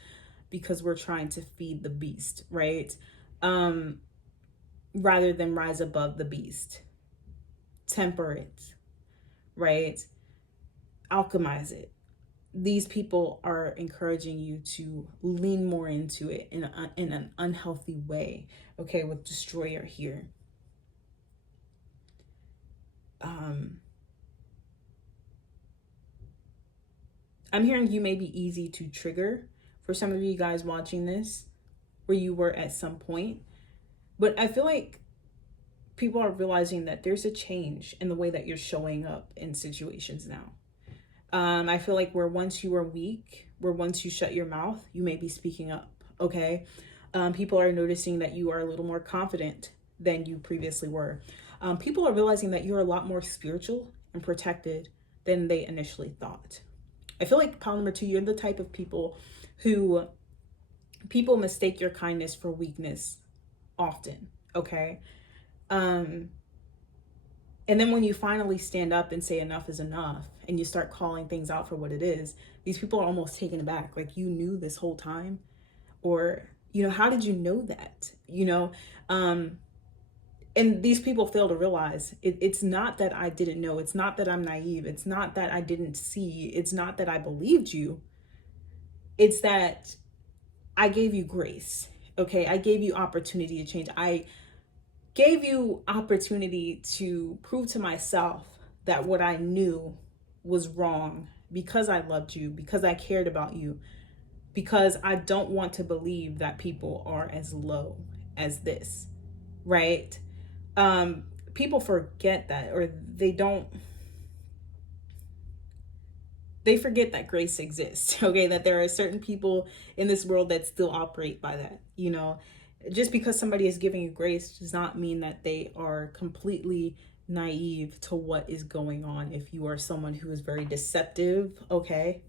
because we're trying to feed the beast, right? Rather than rise above the beast, temper it, right? Alchemize it. These people are encouraging you to lean more into it in an unhealthy way, okay, with destroyer here. I'm hearing you may be easy to trigger for some of you guys watching this, where you were at some point. But I feel like people are realizing that there's a change in the way that you're showing up in situations now. I feel like where once you were weak, where once you shut your mouth, you may be speaking up, okay? People are noticing that you are a little more confident than you previously were. People are realizing that you're a lot more spiritual and protected than they initially thought. I feel like pile number 2, you're the type of people who people mistake your kindness for weakness often, okay? And then when you finally stand up and say enough is enough and you start calling things out for what it is, these people are almost taken aback. Like, you knew this whole time? Or, how did you know that? And these people fail to realize it's not that I didn't know. It's not that I'm naive. It's not that I didn't see. It's not that I believed you. It's that I gave you grace. Okay. I gave you opportunity to change. I gave you opportunity to prove to myself that what I knew was wrong, because I loved you, because I cared about you, because I don't want to believe that people are as low as this, right? People forget that, or they forget that grace exists, okay? That there are certain people in this world that still operate by that, Just because somebody is giving you grace does not mean that they are completely naive to what is going on. If you are someone who is very deceptive, okay?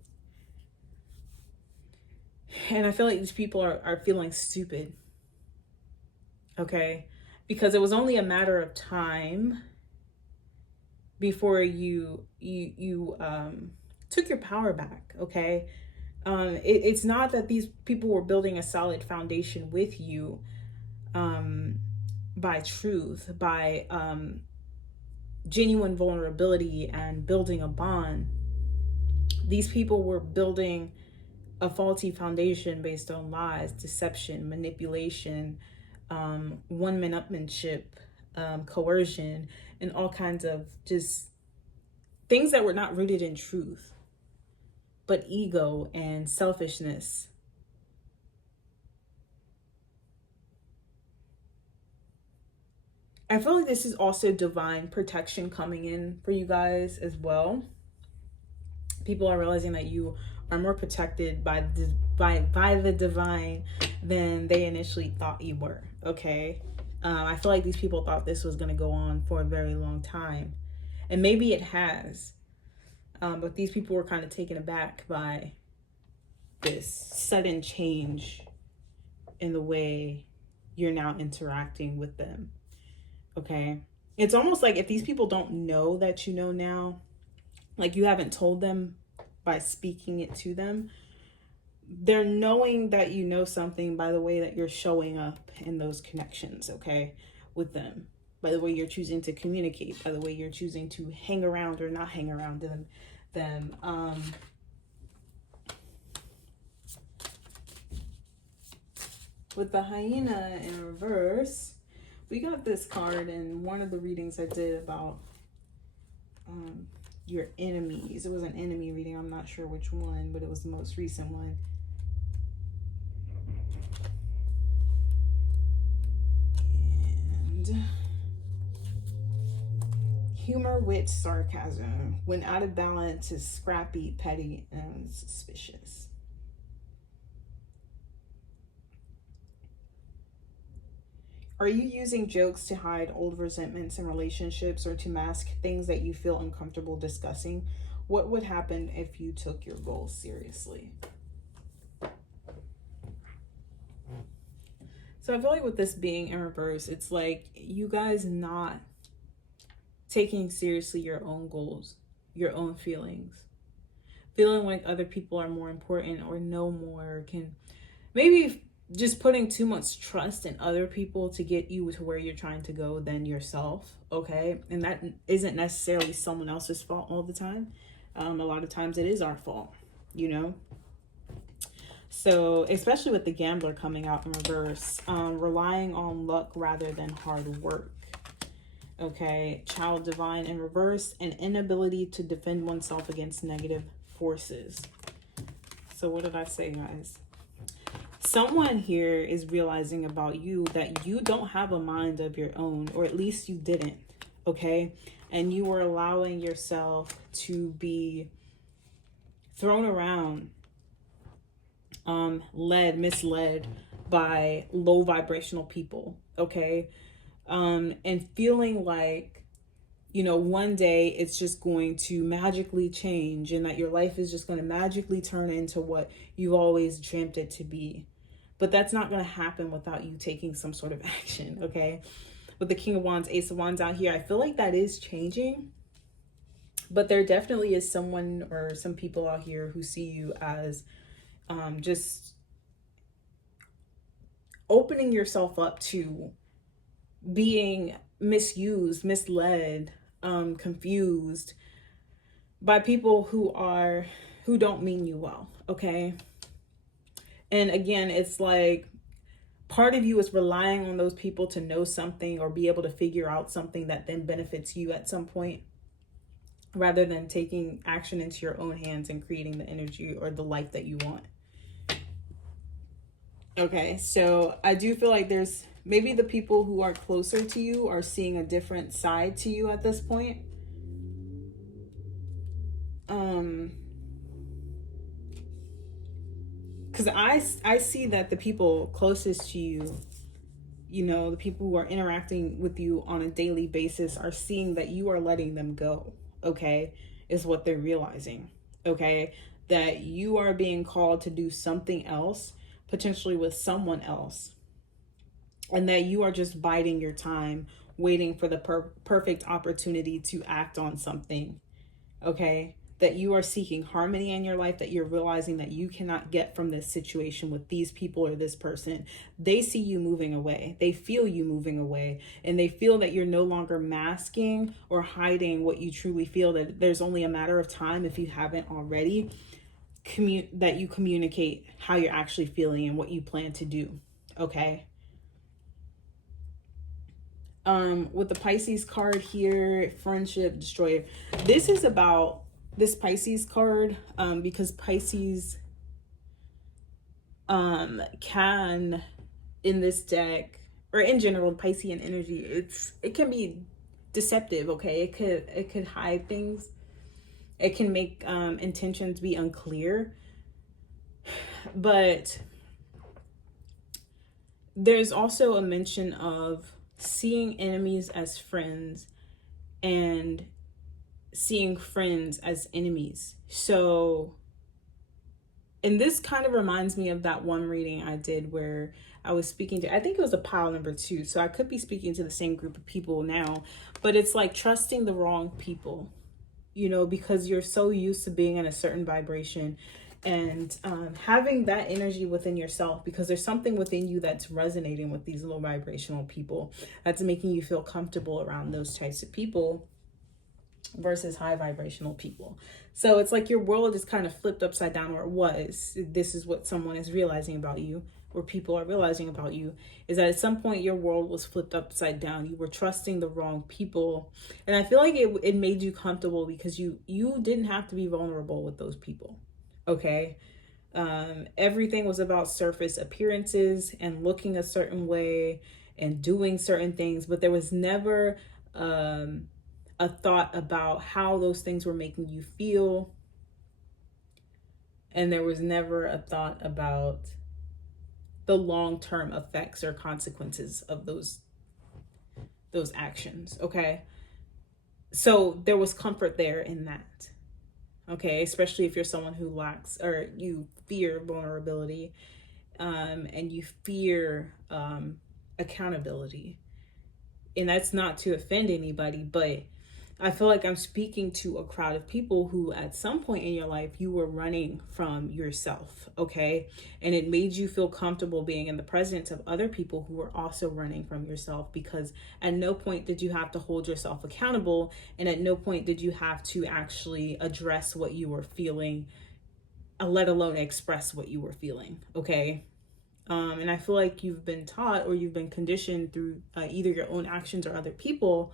And I feel like these people are feeling stupid, okay? Because it was only a matter of time before you took your power back, okay? It's not that these people were building a solid foundation with you by truth, by genuine vulnerability and building a bond. These people were building a faulty foundation based on lies, deception, manipulation, one-upmanship, coercion, and all kinds of just things that were not rooted in truth, but ego and selfishness. I feel like this is also divine protection coming in for you guys as well. People are realizing that you are more protected by the divine than they initially thought you were, okay? I feel like these people thought this was going to go on for a very long time. And maybe it has. But these people were kind of taken aback by this sudden change in the way you're now interacting with them, okay? It's almost like if these people don't know that you know now, like you haven't told them by speaking it to them, they're knowing that you know something by the way that you're showing up in those connections, okay, with them, by the way you're choosing to communicate, by the way you're choosing to hang around or not hang around them. With the hyena in reverse, we got this card in one of the readings I did about your enemies. It was an enemy reading. I'm not sure which one, but it was the most recent one. And humor, wit, sarcasm. When out of balance, is scrappy, petty, and suspicious. Are you using jokes to hide old resentments in relationships or to mask things that you feel uncomfortable discussing? What would happen if you took your goals seriously? So I feel like with this being in reverse, it's like you guys not taking seriously your own goals, your own feelings, feeling like other people are more important or know more, or can maybe just putting too much trust in other people to get you to where you're trying to go than yourself, okay? And that isn't necessarily someone else's fault all the time. A lot of times it is our fault, So especially with the gambler coming out in reverse, relying on luck rather than hard work. Okay, child divine in reverse, an inability to defend oneself against negative forces. So what did I say, guys? Someone here is realizing about you that you don't have a mind of your own, or at least you didn't, okay? And you were allowing yourself to be thrown around, misled by low vibrational people, okay? And feeling like, you know, one day it's just going to magically change and that your life is just going to magically turn into what you've always dreamt it to be. But that's not going to happen without you taking some sort of action, okay? With the King of Wands, Ace of Wands out here, I feel like that is changing. But there definitely is someone or some people out here who see you as just opening yourself up to being misused, misled, confused by people who don't mean you well, okay? And again, it's like part of you is relying on those people to know something or be able to figure out something that then benefits you at some point, rather than taking action into your own hands and creating the energy or the life that you want. Okay, so I do feel like there's maybe the people who are closer to you are seeing a different side to you at this point. Because I see that the people closest to you, you know, the people who are interacting with you on a daily basis are seeing that you are letting them go, okay, is what they're realizing, okay, that you are being called to do something else, potentially with someone else, and that you are just biding your time, waiting for the perfect opportunity to act on something, okay, that you are seeking harmony in your life, that you're realizing that you cannot get from this situation with these people or this person. They see you moving away. They feel you moving away, and they feel that you're no longer masking or hiding what you truly feel, that there's only a matter of time, if you haven't already, that you communicate how you're actually feeling and what you plan to do, okay? With the Pisces card here, friendship destroyer, this is about this Pisces card, because Pisces can, in this deck, or in general, Piscean energy, it can be deceptive, okay? It could hide things. It can make intentions be unclear. But there's also a mention of seeing enemies as friends and seeing friends as enemies. So, and this kind of reminds me of that one reading I did where I was speaking to, I think it was a pile number 2, so I could be speaking to the same group of people now, but it's like trusting the wrong people, you know, because you're so used to being in a certain vibration, and having that energy within yourself, because there's something within you that's resonating with these low vibrational people, that's making you feel comfortable around those types of people versus high vibrational people. So it's like your world is kind of flipped upside down, or it was. This is what someone is realizing about you, or people are realizing about you, is that at some point your world was flipped upside down. You were trusting the wrong people, and I feel like it made you comfortable because you didn't have to be vulnerable with those people, okay? Everything was about surface appearances and looking a certain way and doing certain things, but there was never a thought about how those things were making you feel, and there was never a thought about the long-term effects or consequences of those actions, okay? So there was comfort there in that, okay? Especially if you're someone who lacks, or you fear vulnerability, and you fear accountability. And that's not to offend anybody, but I feel like I'm speaking to a crowd of people who at some point in your life, you were running from yourself, okay? And it made you feel comfortable being in the presence of other people who were also running from yourself, because at no point did you have to hold yourself accountable, and at no point did you have to actually address what you were feeling, let alone express what you were feeling, okay? And I feel like you've been taught, or you've been conditioned through either your own actions or other people,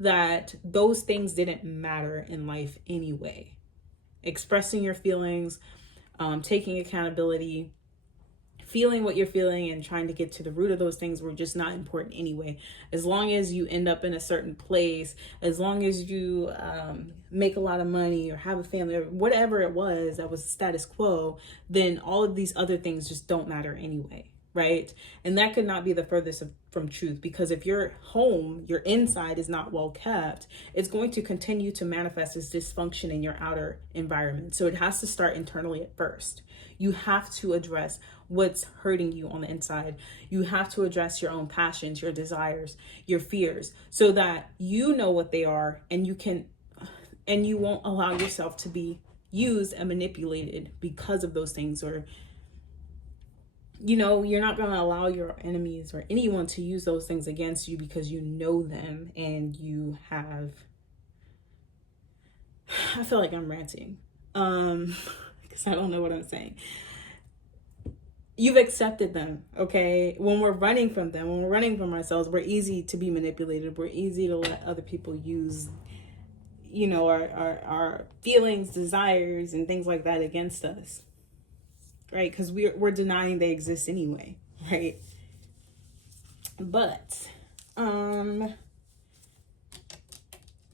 that those things didn't matter in life anyway. Expressing your feelings, taking accountability, feeling what you're feeling and trying to get to the root of those things were just not important anyway. As long as you end up in a certain place, as long as you make a lot of money or have a family or whatever it was that was status quo, then all of these other things just don't matter anyway, right? And that could not be the furthest from truth, because if your home, your inside is not well kept, it's going to continue to manifest as dysfunction in your outer environment. So it has to start internally at first. You have to address what's hurting you on the inside. You have to address your own passions, your desires, your fears, so that you know what they are, and you won't allow yourself to be used and manipulated because of those things. Or you're not going to allow your enemies or anyone to use those things against you, because you know them and you have, I feel like I'm ranting because I don't know what I'm saying. You've accepted them, okay? When we're running from them, when we're running from ourselves, we're easy to be manipulated. We're easy to let other people use, our feelings, desires, and things like that against us, right? Because we're denying they exist anyway, right? But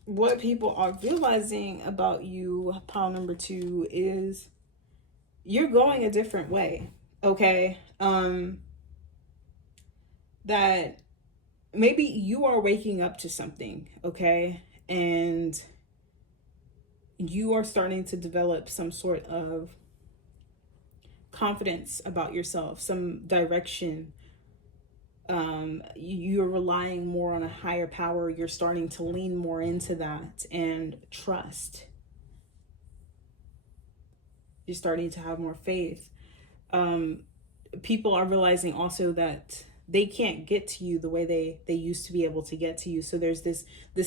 what people are realizing about you, pile number 2, is you're going a different way. Okay, that maybe you are waking up to something, okay, and you are starting to develop some sort of confidence about yourself, some direction. You're relying more on a higher power. You're starting to lean more into that and trust. You're starting to have more faith. People are realizing also that they can't get to you the way they used to be able to get to you. So there's this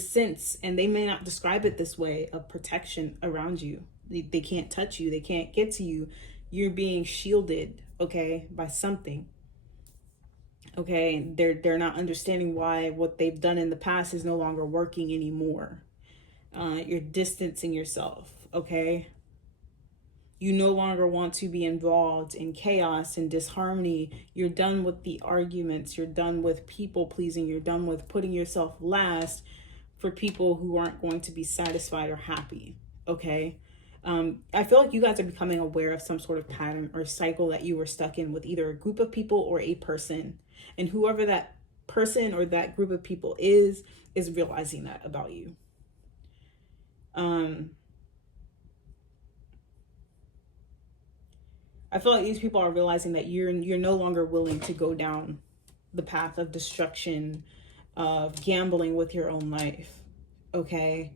sense, and they may not describe it this way, of protection around you. They can't touch you. They can't get to you. You're being shielded, okay, by something. Okay, they're not understanding why what they've done in the past is no longer working anymore. You're distancing yourself, okay? You no longer want to be involved in chaos and disharmony. You're done with the arguments. You're done with people pleasing. You're done with putting yourself last for people who aren't going to be satisfied or happy. Okay. I feel like you guys are becoming aware of some sort of pattern or cycle that you were stuck in with either a group of people or a person. And whoever that person or that group of people is realizing that about you. I feel like these people are realizing that you're no longer willing to go down the path of destruction, of gambling with your own life, okay?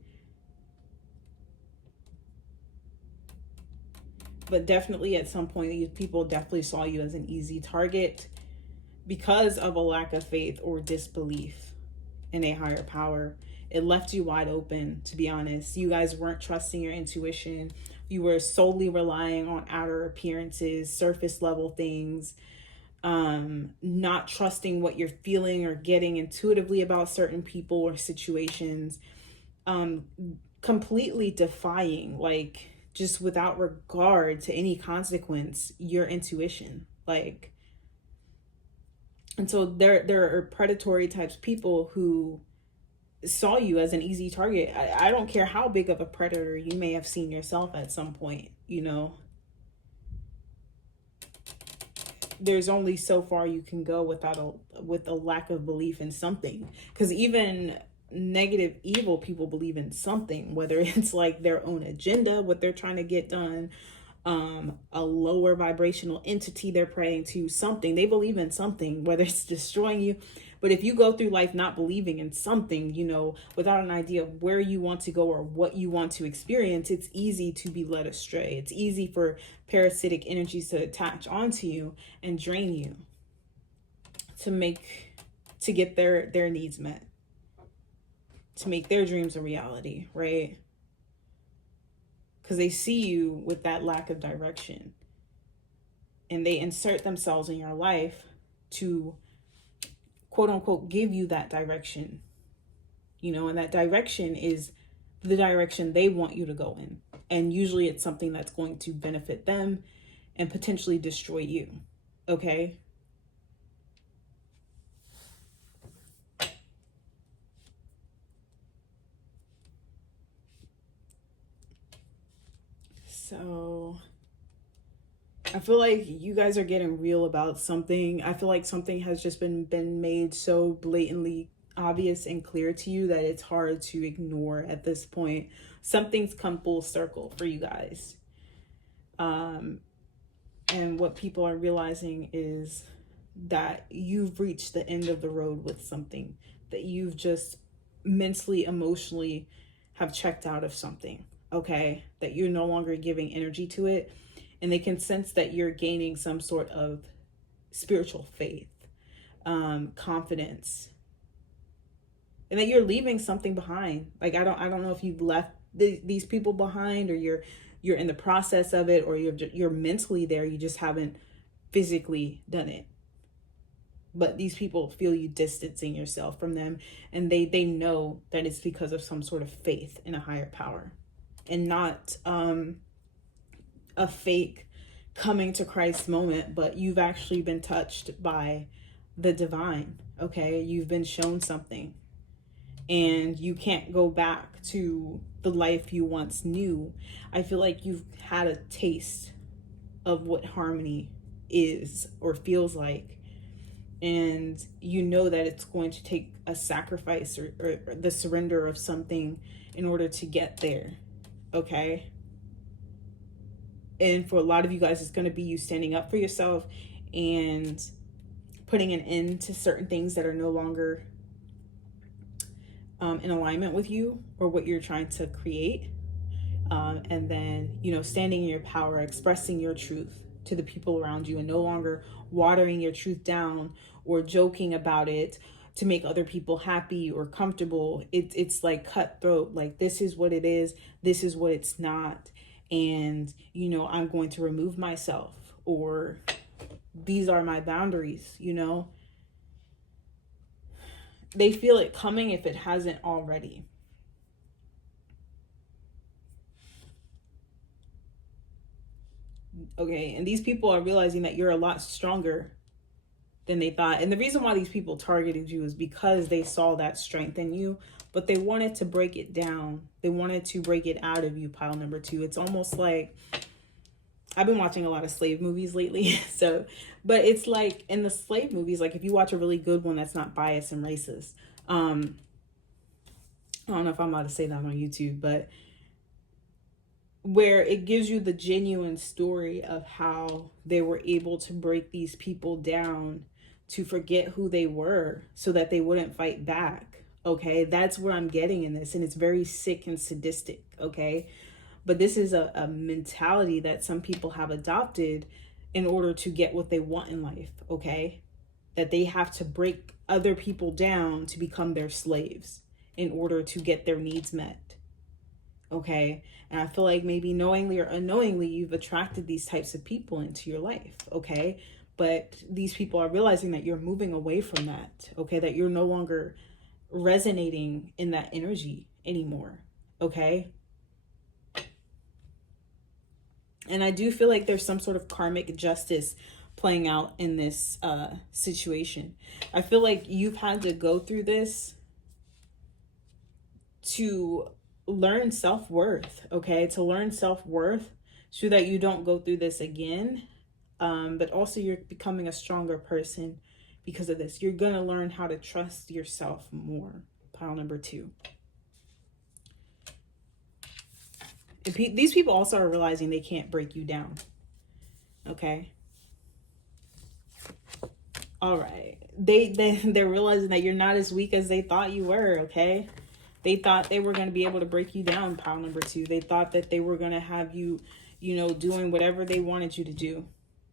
But definitely at some point, these people definitely saw you as an easy target because of a lack of faith or disbelief in a higher power. It left you wide open, to be honest. You guys weren't trusting your intuition. You were solely relying on outer appearances, surface level things, not trusting what you're feeling or getting intuitively about certain people or situations, completely defying, like, just without regard to any consequence, your intuition. Like, and so there are predatory types people who saw you as an easy target. I don't care how big of a predator you may have seen yourself at some point, there's only so far you can go with a lack of belief in something. Because even negative, evil people believe in something, whether it's like their own agenda, what they're trying to get done, a lower vibrational entity they're praying to, something. They believe in something, whether it's destroying you. But if you go through life not believing in something, without an idea of where you want to go or what you want to experience, it's easy to be led astray. It's easy for parasitic energies to attach onto you and drain you to get their needs met, to make their dreams a reality, right? Because they see you with that lack of direction, and they insert themselves in your life to quote unquote give you that direction, and that direction is the direction they want you to go in. And usually it's something that's going to benefit them and potentially destroy you. Okay. So I feel like you guys are getting real about something. I feel like something has just been made so blatantly obvious and clear to you that it's hard to ignore at this point. Something's come full circle for you guys. Um, and what people are realizing is that you've reached the end of the road with something, that you've just mentally, emotionally have checked out of something, okay? That you're no longer giving energy to it. And they can sense that you're gaining some sort of spiritual faith, confidence, and that you're leaving something behind. Like I don't know if you've left these people behind, or you're in the process of it, or you're mentally there. You just haven't physically done it. But these people feel you distancing yourself from them, and they know that it's because of some sort of faith in a higher power, and not a fake coming to Christ moment, but you've actually been touched by the divine. Okay, you've been shown something, and you can't go back to the life you once knew. I feel like you've had a taste of what harmony is or feels like, and you know that it's going to take a sacrifice, or the surrender of something in order to get there. Okay. And for a lot of you guys, it's going to be you standing up for yourself and putting an end to certain things that are no longer in alignment with you or what you're trying to create. And then, standing in your power, expressing your truth to the people around you, and no longer watering your truth down or joking about it to make other people happy or comfortable. It's like cutthroat, like this is what it is, this is what it's not. And, I'm going to remove myself, or these are my boundaries, They feel it coming if it hasn't already. Okay, and these people are realizing that you're a lot stronger than they thought. And the reason why these people targeted you is because they saw that strength in you, but they wanted to break it down. They wanted to break it out of you, pile number two. It's almost like, I've been watching a lot of slave movies lately. But it's like in the slave movies, like if you watch a really good one that's not biased and racist, I don't know if I'm allowed to say that on YouTube, but where it gives you the genuine story of how they were able to break these people down to forget who they were so that they wouldn't fight back. Okay, that's where I'm getting in this, and it's very sick and sadistic. Okay, but this is a mentality that some people have adopted in order to get what they want in life. Okay, that they have to break other people down to become their slaves in order to get their needs met. Okay, and I feel like maybe knowingly or unknowingly you've attracted these types of people into your life. Okay, but these people are realizing that you're moving away from that. Okay, that you're no longer resonating in that energy anymore. Okay, and I do feel like there's some sort of karmic justice playing out in this situation. I feel like you've had to go through this to learn self-worth. Okay, to learn self-worth so that you don't go through this again. But also you're becoming a stronger person because of this. You're gonna learn how to trust yourself more. Pile number two. And these people also are realizing they can't break you down. Okay. All right. They're realizing that you're not as weak as they thought you were. Okay. They thought they were going to be able to break you down. Pile number two. They thought that they were going to have you, doing whatever they wanted you to do,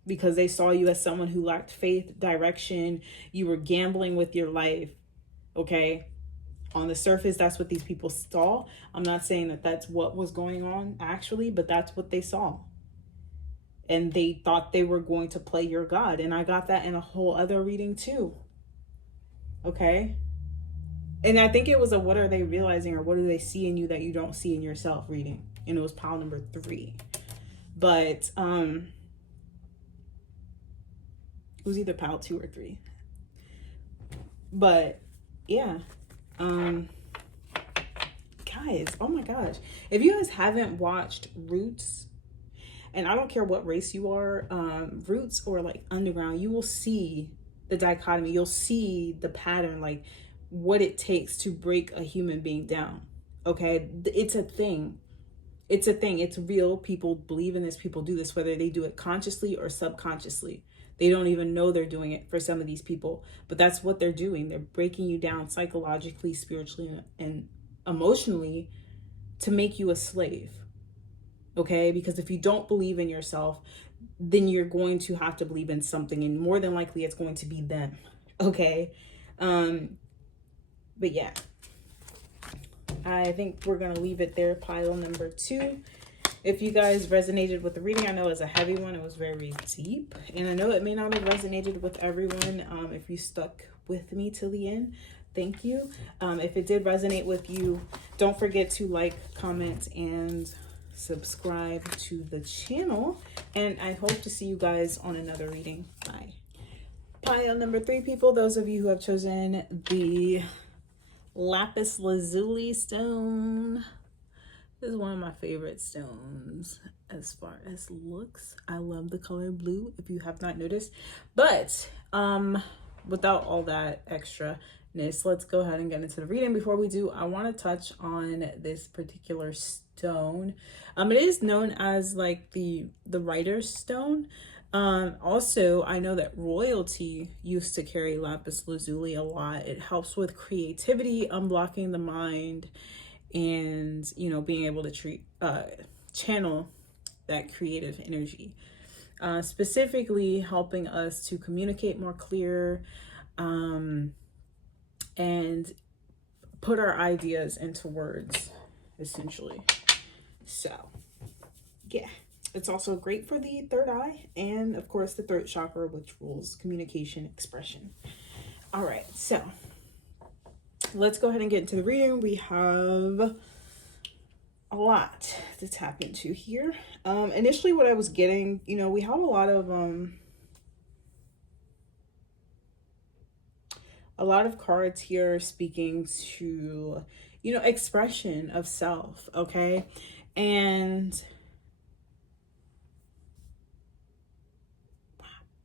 because they saw you as someone who lacked faith, direction. You were gambling with your life. Okay. On the surface, that's what these people saw. I'm not saying that that's what was going on actually, but that's what they saw. And they thought they were going to play your God. And I got that in a whole other reading too. Okay. And I think it was a what are they realizing, or what do they see in you that you don't see in yourself reading. And it was pile number 3. But It was either pile 2 or 3. But yeah, guys, oh my gosh, if you guys haven't watched Roots, and I don't care what race you are, Roots or like Underground, you will see the dichotomy. You'll see the pattern, like what it takes to break a human being down. Okay, it's a thing. It's a thing. It's real. People believe in this. People do this, whether they do it consciously or subconsciously. They don't even know they're doing it for some of these people, but that's what they're doing. They're breaking you down psychologically, spiritually, and emotionally to make you a slave. Okay? Because if you don't believe in yourself, then you're going to have to believe in something, and more than likely it's going to be them. Okay? But yeah, I think we're going to leave it there, pile number 2. If you guys resonated with the reading, I know it's a heavy one. It was very deep. And I know it may not have resonated with everyone. If you stuck with me till the end, thank you. If it did resonate with you, don't forget to like, comment, and subscribe to the channel. And I hope to see you guys on another reading. Bye. Pile number 3, people. Those of you who have chosen the Lapis Lazuli stone. This is one of my favorite stones as far as looks. I love the color blue, if you have not noticed. But without all that extraness, let's go ahead and get into the reading. Before we do, I want to touch on this particular stone. It is known as like the writer's stone. Also, I know that royalty used to carry lapis lazuli a lot. It helps with creativity, unblocking the mind, and, you know, being able to channel that creative energy. Specifically helping us to communicate more clear, and put our ideas into words, essentially. So, yeah. It's also great for the third eye and, of course, the throat chakra, which rules communication, expression. All right, so let's go ahead and get into the reading. We have a lot to tap into here. Initially, what I was getting, you know, we have a lot of cards here speaking to, you know, expression of self, okay? And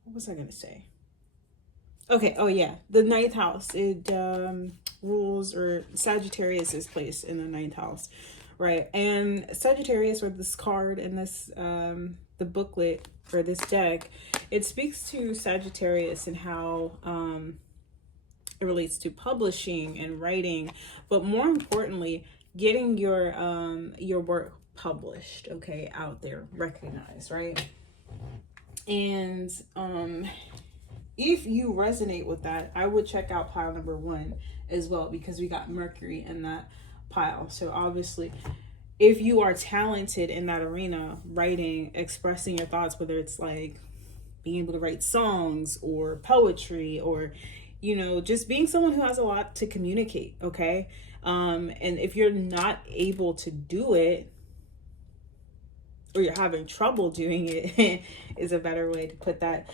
what was I going to say? Okay, oh yeah, the 9th house. It rules, or Sagittarius is placed in the 9th house, right? And Sagittarius, or this card in this, the booklet for this deck, it speaks to Sagittarius and how it relates to publishing and writing, but more importantly, getting your work published, okay, out there, recognized, right? And if you resonate with that, I would check out pile number 1 as well, because we got Mercury in that pile. So obviously, if you are talented in that arena, writing, expressing your thoughts, whether it's like being able to write songs or poetry, or, you know, just being someone who has a lot to communicate, okay? And if you're not able to do it, or you're having trouble doing it is a better way to put that,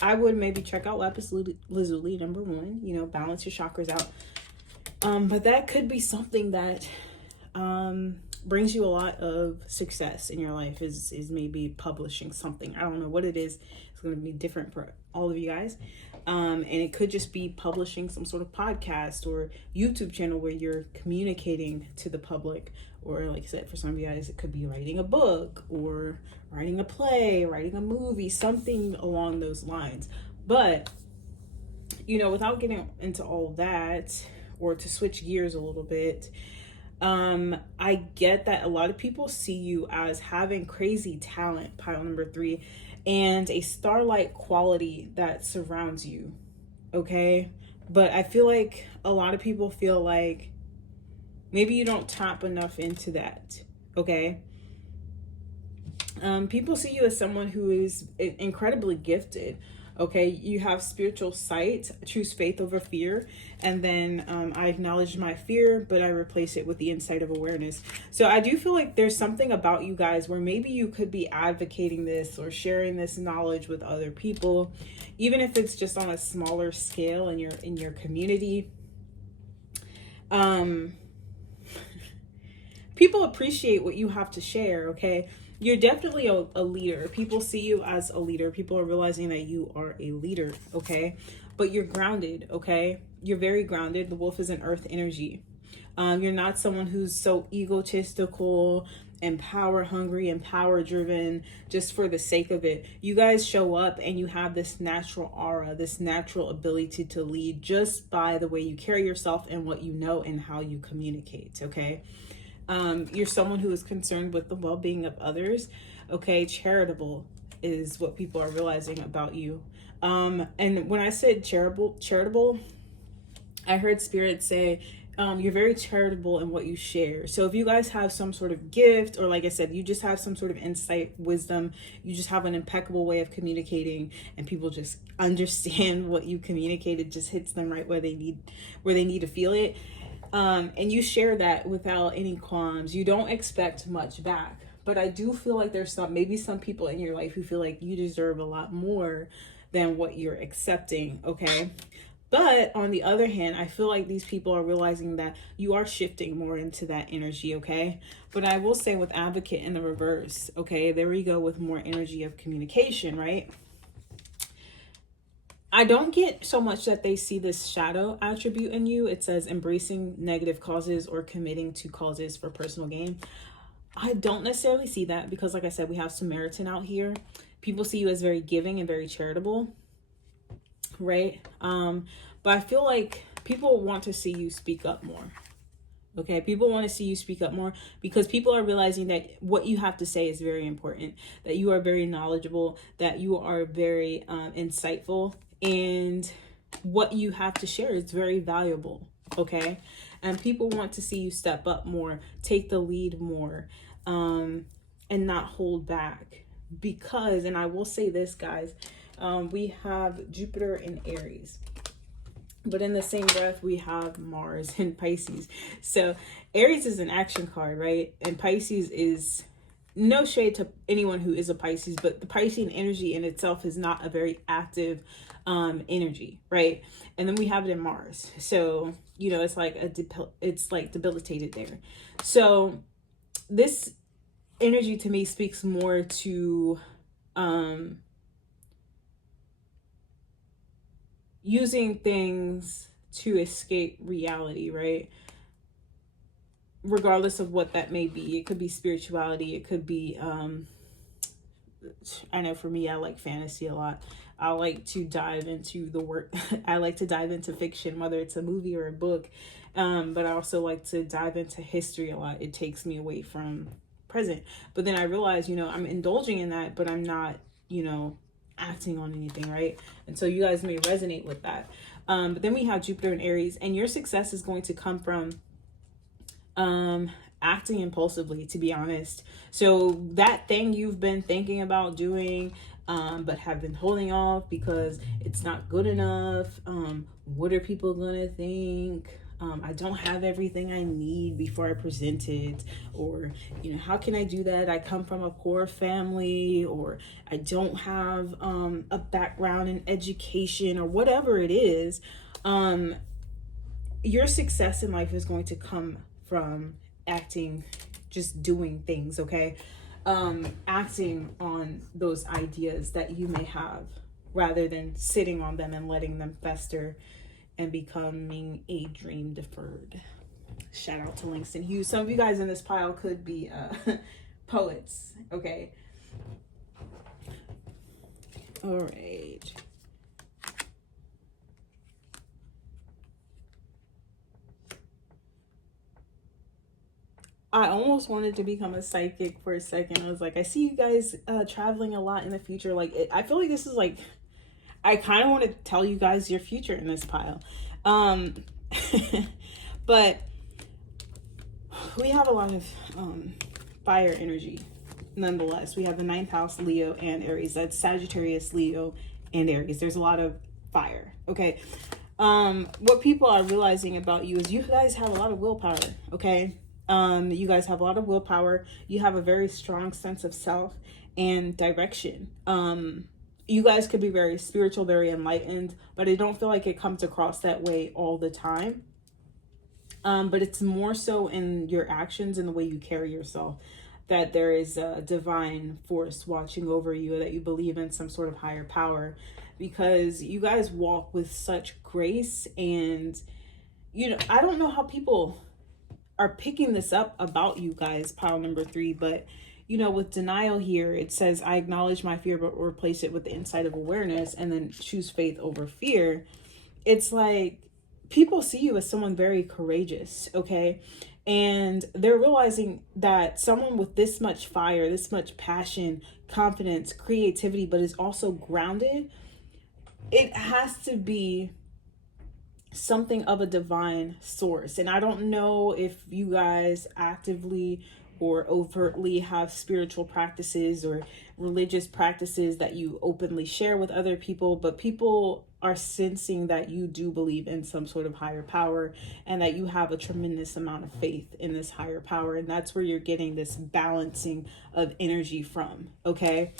I would maybe check out Lapis Lazuli, number 1, you know, balance your chakras out. But that could be something that brings you a lot of success in your life, is maybe publishing something. I don't know what it is. It's going to be different for all of you guys. And it could just be publishing some sort of podcast or YouTube channel where you're communicating to the public. Or like I said, for some of you guys, it could be writing a book or writing a play, writing a movie, something along those lines. But, you know, without getting into all that, or to switch gears a little bit, I get that a lot of people see you as having crazy talent, pile number 3, and a starlight quality that surrounds you, okay? But I feel like a lot of people feel like maybe you don't tap enough into that, okay? People see you as someone who is incredibly gifted, Okay, you have spiritual sight, choose faith over fear. And then I acknowledge my fear, but I replace it with the insight of awareness. So I do feel like there's something about you guys where maybe you could be advocating this or sharing this knowledge with other people, even if it's just on a smaller scale in your community. People appreciate what you have to share. Okay, you're definitely a leader. People see you as a leader. People are realizing that you are a leader. Okay, but you're grounded. Okay, you're very grounded. The wolf is an earth energy. You're not someone who's so egotistical and power hungry and power driven just for the sake of it. You guys show up and you have this natural aura, this natural ability to lead just by the way you carry yourself and what you know and how you communicate. Okay, you're someone who is concerned with the well-being of others. Okay, charitable is what people are realizing about you. And when I said charitable, I heard Spirit say, you're very charitable in what you share. So if you guys have some sort of gift, or like I said, you just have some sort of insight, wisdom, you just have an impeccable way of communicating, and people just understand what you communicated, just hits them right where they need to feel it. And you share that without any qualms. You don't expect much back. But I do feel like there's maybe some people in your life who feel like you deserve a lot more than what you're accepting. Okay. But on the other hand, I feel like these people are realizing that you are shifting more into that energy, okay? But I will say with Advocate in the reverse, okay? There we go with more energy of communication, right? I don't get so much that they see this shadow attribute in you. It says embracing negative causes or committing to causes for personal gain. I don't necessarily see that because, like I said, we have Samaritan out here. People see you as very giving and very charitable, right? But I feel like people want to see you speak up more. Okay, people want to see you speak up more because people are realizing that what you have to say is very important, that you are very knowledgeable, that you are very insightful, and what you have to share is very valuable. Okay, and people want to see you step up more, take the lead more, and not hold back. Because, and I will say this, guys, we have Jupiter in Aries. But in the same breath, we have Mars in Pisces. So Aries is an action card, right? And Pisces is, no shade to anyone who is a Pisces, but the Piscean energy in itself is not a very active energy, right? And then we have it in Mars. So, you know, it's like it's like debilitated there. So this energy to me speaks more to using things to escape reality, right? Regardless of what that may be. It could be spirituality. It could be, I know for me, I like fantasy a lot. I like to dive into the work. I like to dive into fiction, whether it's a movie or a book. But I also like to dive into history a lot. It takes me away from present. But then I realize, you know, I'm indulging in that, but I'm not, you know, acting on anything, right? And so you guys may resonate with that. But then we have Jupiter in Aries, and your success is going to come from acting impulsively, to be honest. So that thing you've been thinking about doing, but have been holding off because it's not good enough. What are people gonna think? I don't have everything I need before I present it, or, you know, how can I do that? I come from a poor family, or I don't have a background in education, or whatever it is. Your success in life is going to come from acting, just doing things, okay? Acting on those ideas that you may have rather than sitting on them and letting them fester and becoming a dream deferred. Shout out to Langston Hughes. Some of you guys in this pile could be poets, okay? All right. I almost wanted to become a psychic for a second. I was like, I see you guys traveling a lot in the future. Like, I feel like this is like, I kind of want to tell you guys your future in this pile. But we have a lot of fire energy. Nonetheless, we have the 9th house, Leo and Aries. That's Sagittarius, Leo, and Aries. There's a lot of fire. Okay. What people are realizing about you is you guys have a lot of willpower. Okay. You guys have a lot of willpower. You have a very strong sense of self and direction. You guys could be very spiritual, very enlightened, but I don't feel like it comes across that way all the time. But it's more so in your actions and the way you carry yourself, that there is a divine force watching over you, that you believe in some sort of higher power, because you guys walk with such grace. And, you know, I don't know how people are picking this up about you guys, pile number 3, but you know, with denial here, it says, I acknowledge my fear, but replace it with the insight of awareness, and then choose faith over fear. It's like people see you as someone very courageous, okay? And they're realizing that someone with this much fire, this much passion, confidence, creativity, but is also grounded, it has to be something of a divine source. And I don't know if you guys actively or overtly have spiritual practices or religious practices that you openly share with other people, but people are sensing that you do believe in some sort of higher power, and that you have a tremendous amount of faith in this higher power. And that's where you're getting this balancing of energy from. Okay.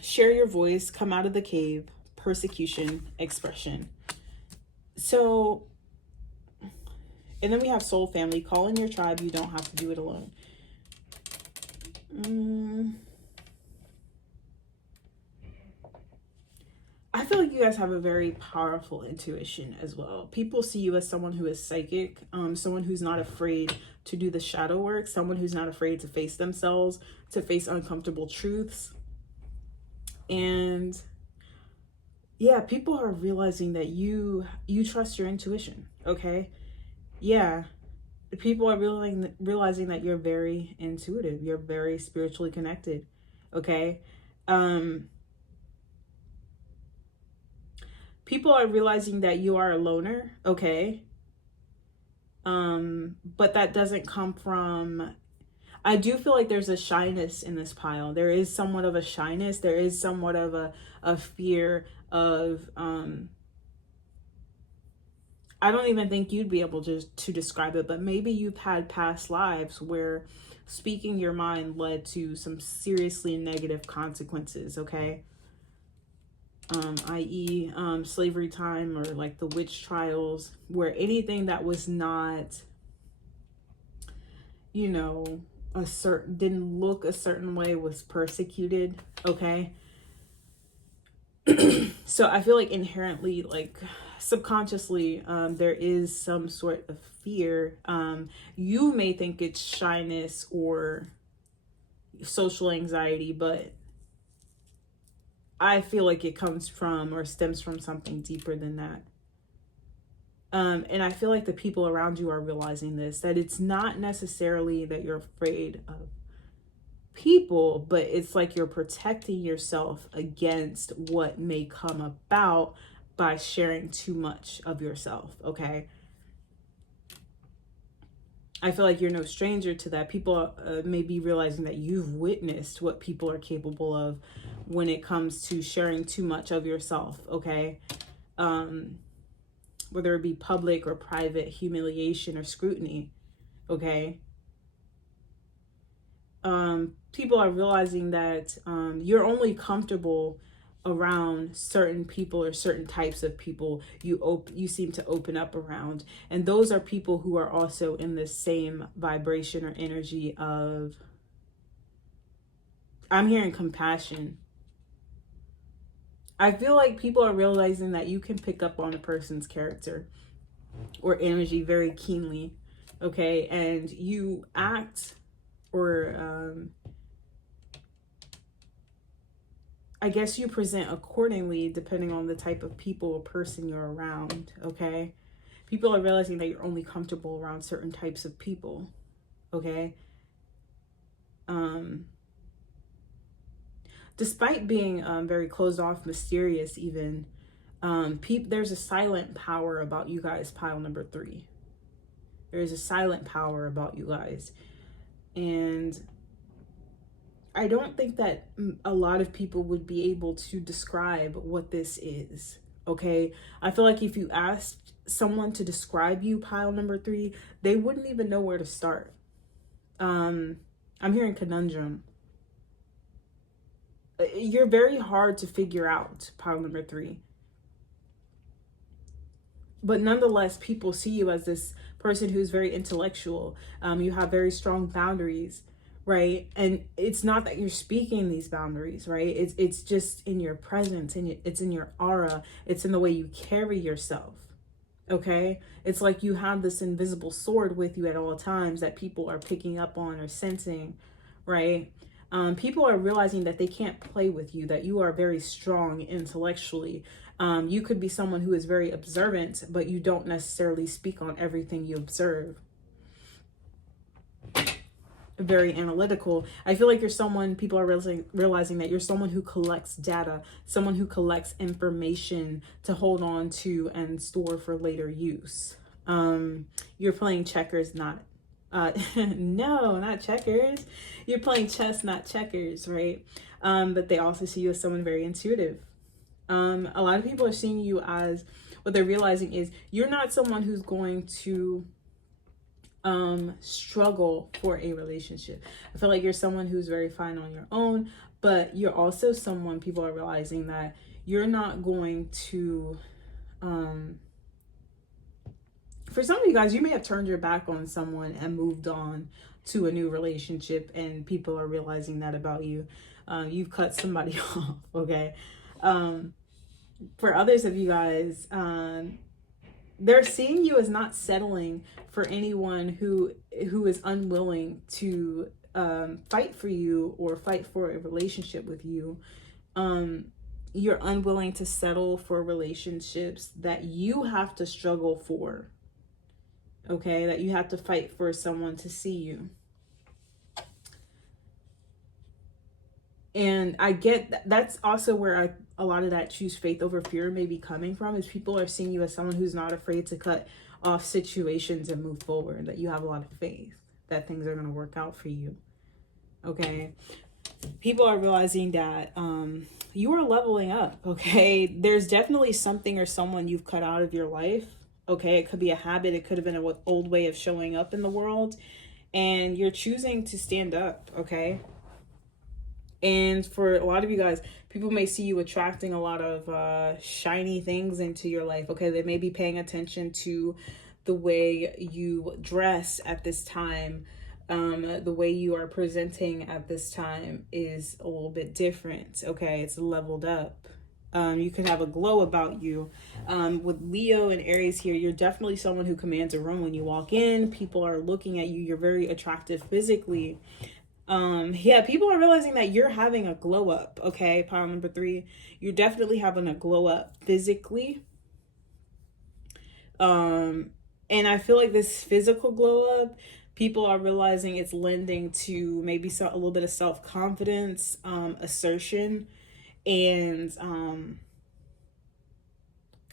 Share your voice, come out of the cave, persecution, expression. So, and then we have soul family. Call in your tribe. You don't have to do it alone. I feel like you guys have a very powerful intuition as well. People see you as someone who is psychic, someone who's not afraid to do the shadow work, someone who's not afraid to face themselves, to face uncomfortable truths. And yeah, people are realizing that you trust your intuition, okay? Yeah, people are realizing that you're very intuitive, you're very spiritually connected, okay? People are realizing that you are a loner, okay? But that doesn't come from, I do feel like there's a shyness in this pile. There is somewhat of a shyness. There is somewhat of a fear of, I don't even think you'd be able to describe it, but maybe you've had past lives where speaking your mind led to some seriously negative consequences, okay? I.e. Slavery time, or like the witch trials, where anything that was not, you know, didn't look a certain way was persecuted, okay? So I feel like inherently, like subconsciously, there is some sort of fear. You may think it's shyness or social anxiety, but I feel like it comes from or stems from something deeper than that. And I feel like the people around you are realizing this, that it's not necessarily that you're afraid of people, but it's like you're protecting yourself against what may come about by sharing too much of yourself, okay? I feel like you're no stranger to that. People may be realizing that you've witnessed what people are capable of when it comes to sharing too much of yourself, okay? Whether it be public or private humiliation or scrutiny, okay? People are realizing that you're only comfortable around certain people or certain types of people you seem to open up around. And those are people who are also in the same vibration or energy of, I'm hearing compassion. I feel like people are realizing that you can pick up on a person's character or energy very keenly, okay? And you act or I guess you present accordingly depending on the type of people or person you're around, okay? People are realizing that you're only comfortable around certain types of people, okay? Despite being very closed off, mysterious even, there's a silent power about you guys, pile number 3. There is a silent power about you guys. And I don't think that a lot of people would be able to describe what this is. Okay. I feel like if you asked someone to describe you, pile number 3, they wouldn't even know where to start. I'm hearing conundrum. You're very hard to figure out, pile number 3. But nonetheless, people see you as this person who's very intellectual. You have very strong boundaries, right? And it's not that you're speaking these boundaries, right? It's just in your presence, and it's in your aura. It's in the way you carry yourself. Okay, it's like you have this invisible sword with you at all times that people are picking up on or sensing, right? People are realizing that they can't play with you, that you are very strong intellectually. You could be someone who is very observant, but you don't necessarily speak on everything you observe. Very analytical. I feel like you're someone, people are realizing that you're someone who collects data, someone who collects information to hold on to and store for later use. You're playing checkers, not no, not checkers. You're playing chess, not checkers, right? But they also see you as someone very intuitive. A lot of people are seeing you as, what they're realizing is you're not someone who's going to struggle for a relationship. I feel like you're someone who's very fine on your own, but you're also someone, people are realizing that you're not going to for some of you guys, you may have turned your back on someone and moved on to a new relationship, and people are realizing that about you. You've cut somebody off, okay? For others of you guys, they're seeing you as not settling for anyone who is unwilling to fight for you or fight for a relationship with you. You're unwilling to settle for relationships that you have to struggle for. Okay, that you have to fight for someone to see you. And I get that's also where a lot of that choose faith over fear may be coming from, is people are seeing you as someone who's not afraid to cut off situations and move forward, that you have a lot of faith that things are going to work out for you. Okay, people are realizing that you are leveling up. Okay, there's definitely something or someone you've cut out of your life. Okay, it could be a habit, it could have been an old way of showing up in the world, and you're choosing to stand up. Okay, and for a lot of you guys, people may see you attracting a lot of shiny things into your life. Okay, they may be paying attention to the way you dress at this time. The way you are presenting at this time is a little bit different. Okay, it's leveled up. You could have a glow about you. With Leo and Aries here, you're definitely someone who commands a room. When you walk in, people are looking at you. You're very attractive physically. Yeah, people are realizing that you're having a glow up. Okay, pile number 3, you're definitely having a glow up physically. And I feel like this physical glow up, people are realizing it's lending to maybe a little bit of self-confidence, assertion, and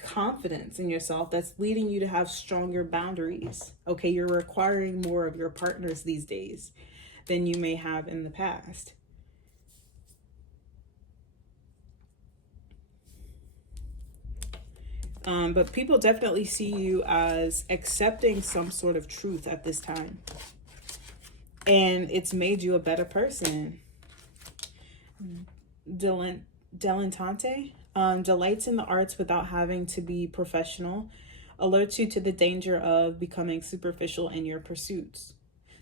confidence in yourself that's leading you to have stronger boundaries. Okay, you're requiring more of your partners these days than you may have in the past. But people definitely see you as accepting some sort of truth at this time. And it's made you a better person. Dilettante, delights in the arts without having to be professional, alerts you to the danger of becoming superficial in your pursuits.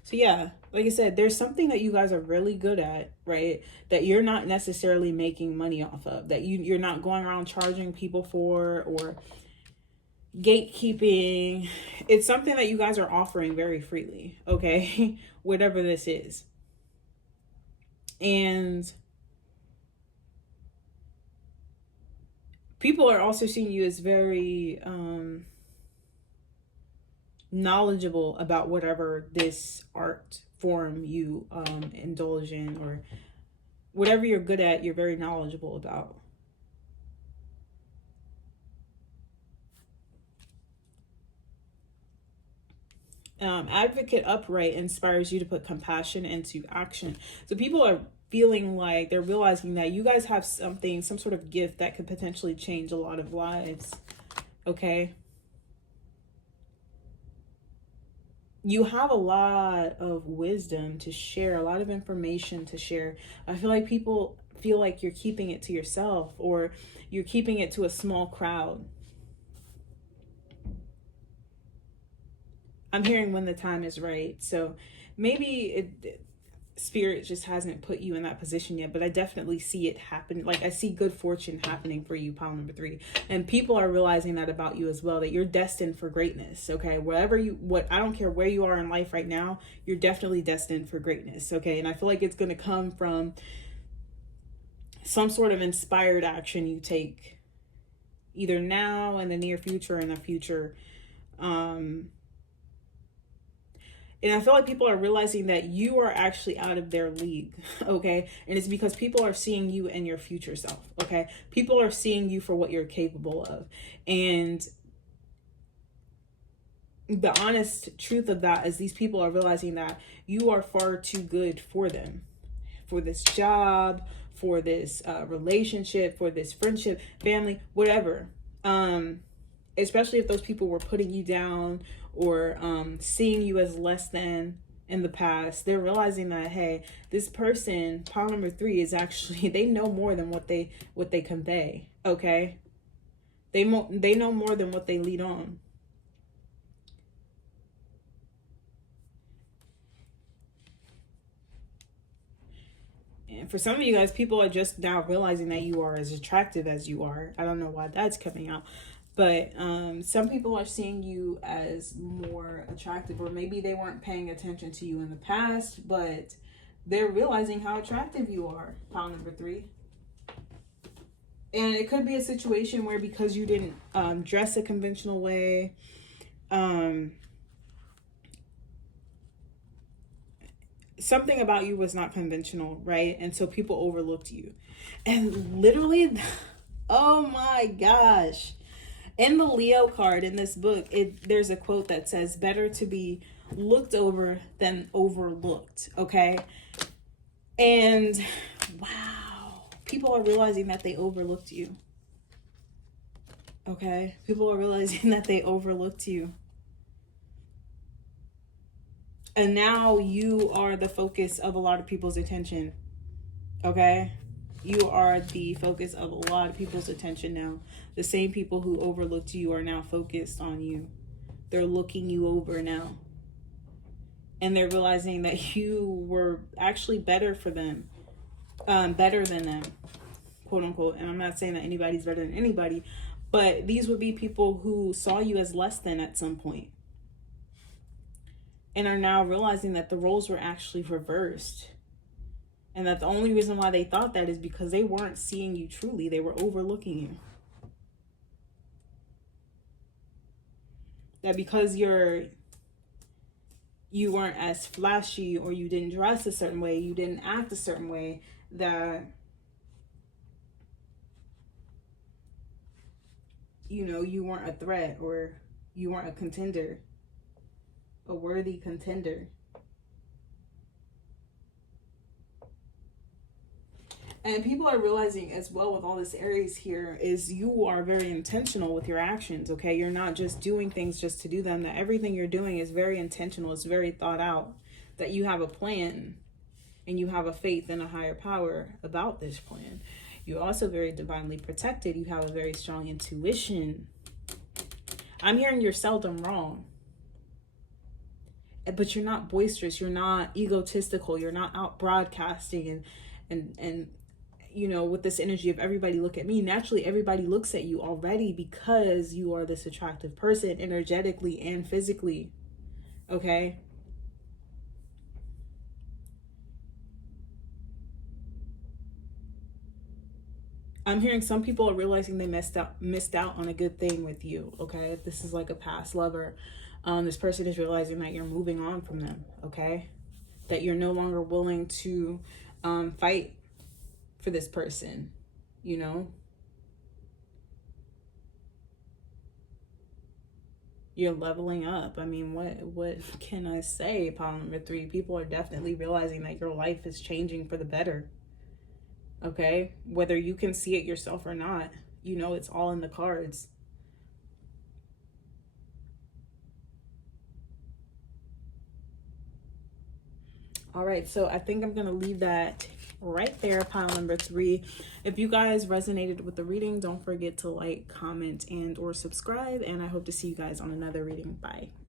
So yeah, like I said, there's something that you guys are really good at, right? That you're not necessarily making money off of, that you're not going around charging people for, or gatekeeping. It's something that you guys are offering very freely, okay? Whatever this is. And people are also seeing you as very knowledgeable about whatever this art form you indulge in, or whatever you're good at, you're very knowledgeable about. Advocate upright inspires you to put compassion into action. So people are feeling like they're realizing that you guys have something, some sort of gift that could potentially change a lot of lives. Okay. You have a lot of wisdom to share, a lot of information to share. I feel like people feel like you're keeping it to yourself, or you're keeping it to a small crowd. I'm hearing when the time is right. So maybe spirit just hasn't put you in that position yet, but I definitely see it happen. Like, I see good fortune happening for you, pile number 3, and people are realizing that about you as well, that you're destined for greatness. Okay, I don't care where you are in life right now, you're definitely destined for greatness. Okay, and I feel like it's going to come from some sort of inspired action you take, either now, in the near future, or in the future. And I feel like people are realizing that you are actually out of their league, okay? And it's because people are seeing you and your future self, okay? People are seeing you for what you're capable of. And the honest truth of that is these people are realizing that you are far too good for them, for this job, for this relationship, for this friendship, family, whatever. Especially if those people were putting you down, or seeing you as less than in the past. They're realizing that, hey, this person, pile number 3, is actually, they know more than what they convey. Okay, they know more than what they lead on. And for some of you guys, people are just now realizing that you are as attractive as you are. I don't know why that's coming out. But some people are seeing you as more attractive, or maybe they weren't paying attention to you in the past, but they're realizing how attractive you are, pile number 3. And it could be a situation where, because you didn't dress a conventional way, something about you was not conventional, right? And so people overlooked you. And literally, oh my gosh. In the Leo card in this book, there's a quote that says, better to be looked over than overlooked, okay? And wow, people are realizing that they overlooked you, okay? People are realizing that they overlooked you. And now you are the focus of a lot of people's attention, okay? You are the focus of a lot of people's attention now. The same people who overlooked you are now focused on you. They're looking you over now. And they're realizing that you were actually better for them. Better than them, quote unquote. And I'm not saying that anybody's better than anybody, but these would be people who saw you as less than at some point, and are now realizing that the roles were actually reversed. And that the only reason why they thought that is because they weren't seeing you truly. They were overlooking you. That because you weren't as flashy, or you didn't dress a certain way, you didn't act a certain way, that, you weren't a threat, or you weren't a contender, a worthy contender. And people are realizing as well, with all this Aries here, is you are very intentional with your actions, okay? You're not just doing things just to do them. That everything you're doing is very intentional. It's very thought out. That you have a plan, and you have a faith in a higher power about this plan. You're also very divinely protected. You have a very strong intuition. I'm hearing you're seldom wrong. But you're not boisterous. You're not egotistical. You're not out broadcasting and with this energy of everybody look at me. Naturally, everybody looks at you already, because you are this attractive person, energetically and physically. Okay? I'm hearing some people are realizing they missed out on a good thing with you. Okay? If this is like a past lover, this person is realizing that you're moving on from them. Okay? That you're no longer willing to fight for this person, You're leveling up. I mean, what can I say, pile number 3? People are definitely realizing that your life is changing for the better. Okay, whether you can see it yourself or not, you know it's all in the cards. All right, so I think I'm gonna leave that right there, pile number 3. If you guys resonated with the reading, don't forget to like, comment, and or subscribe, and I hope to see you guys on another reading. Bye.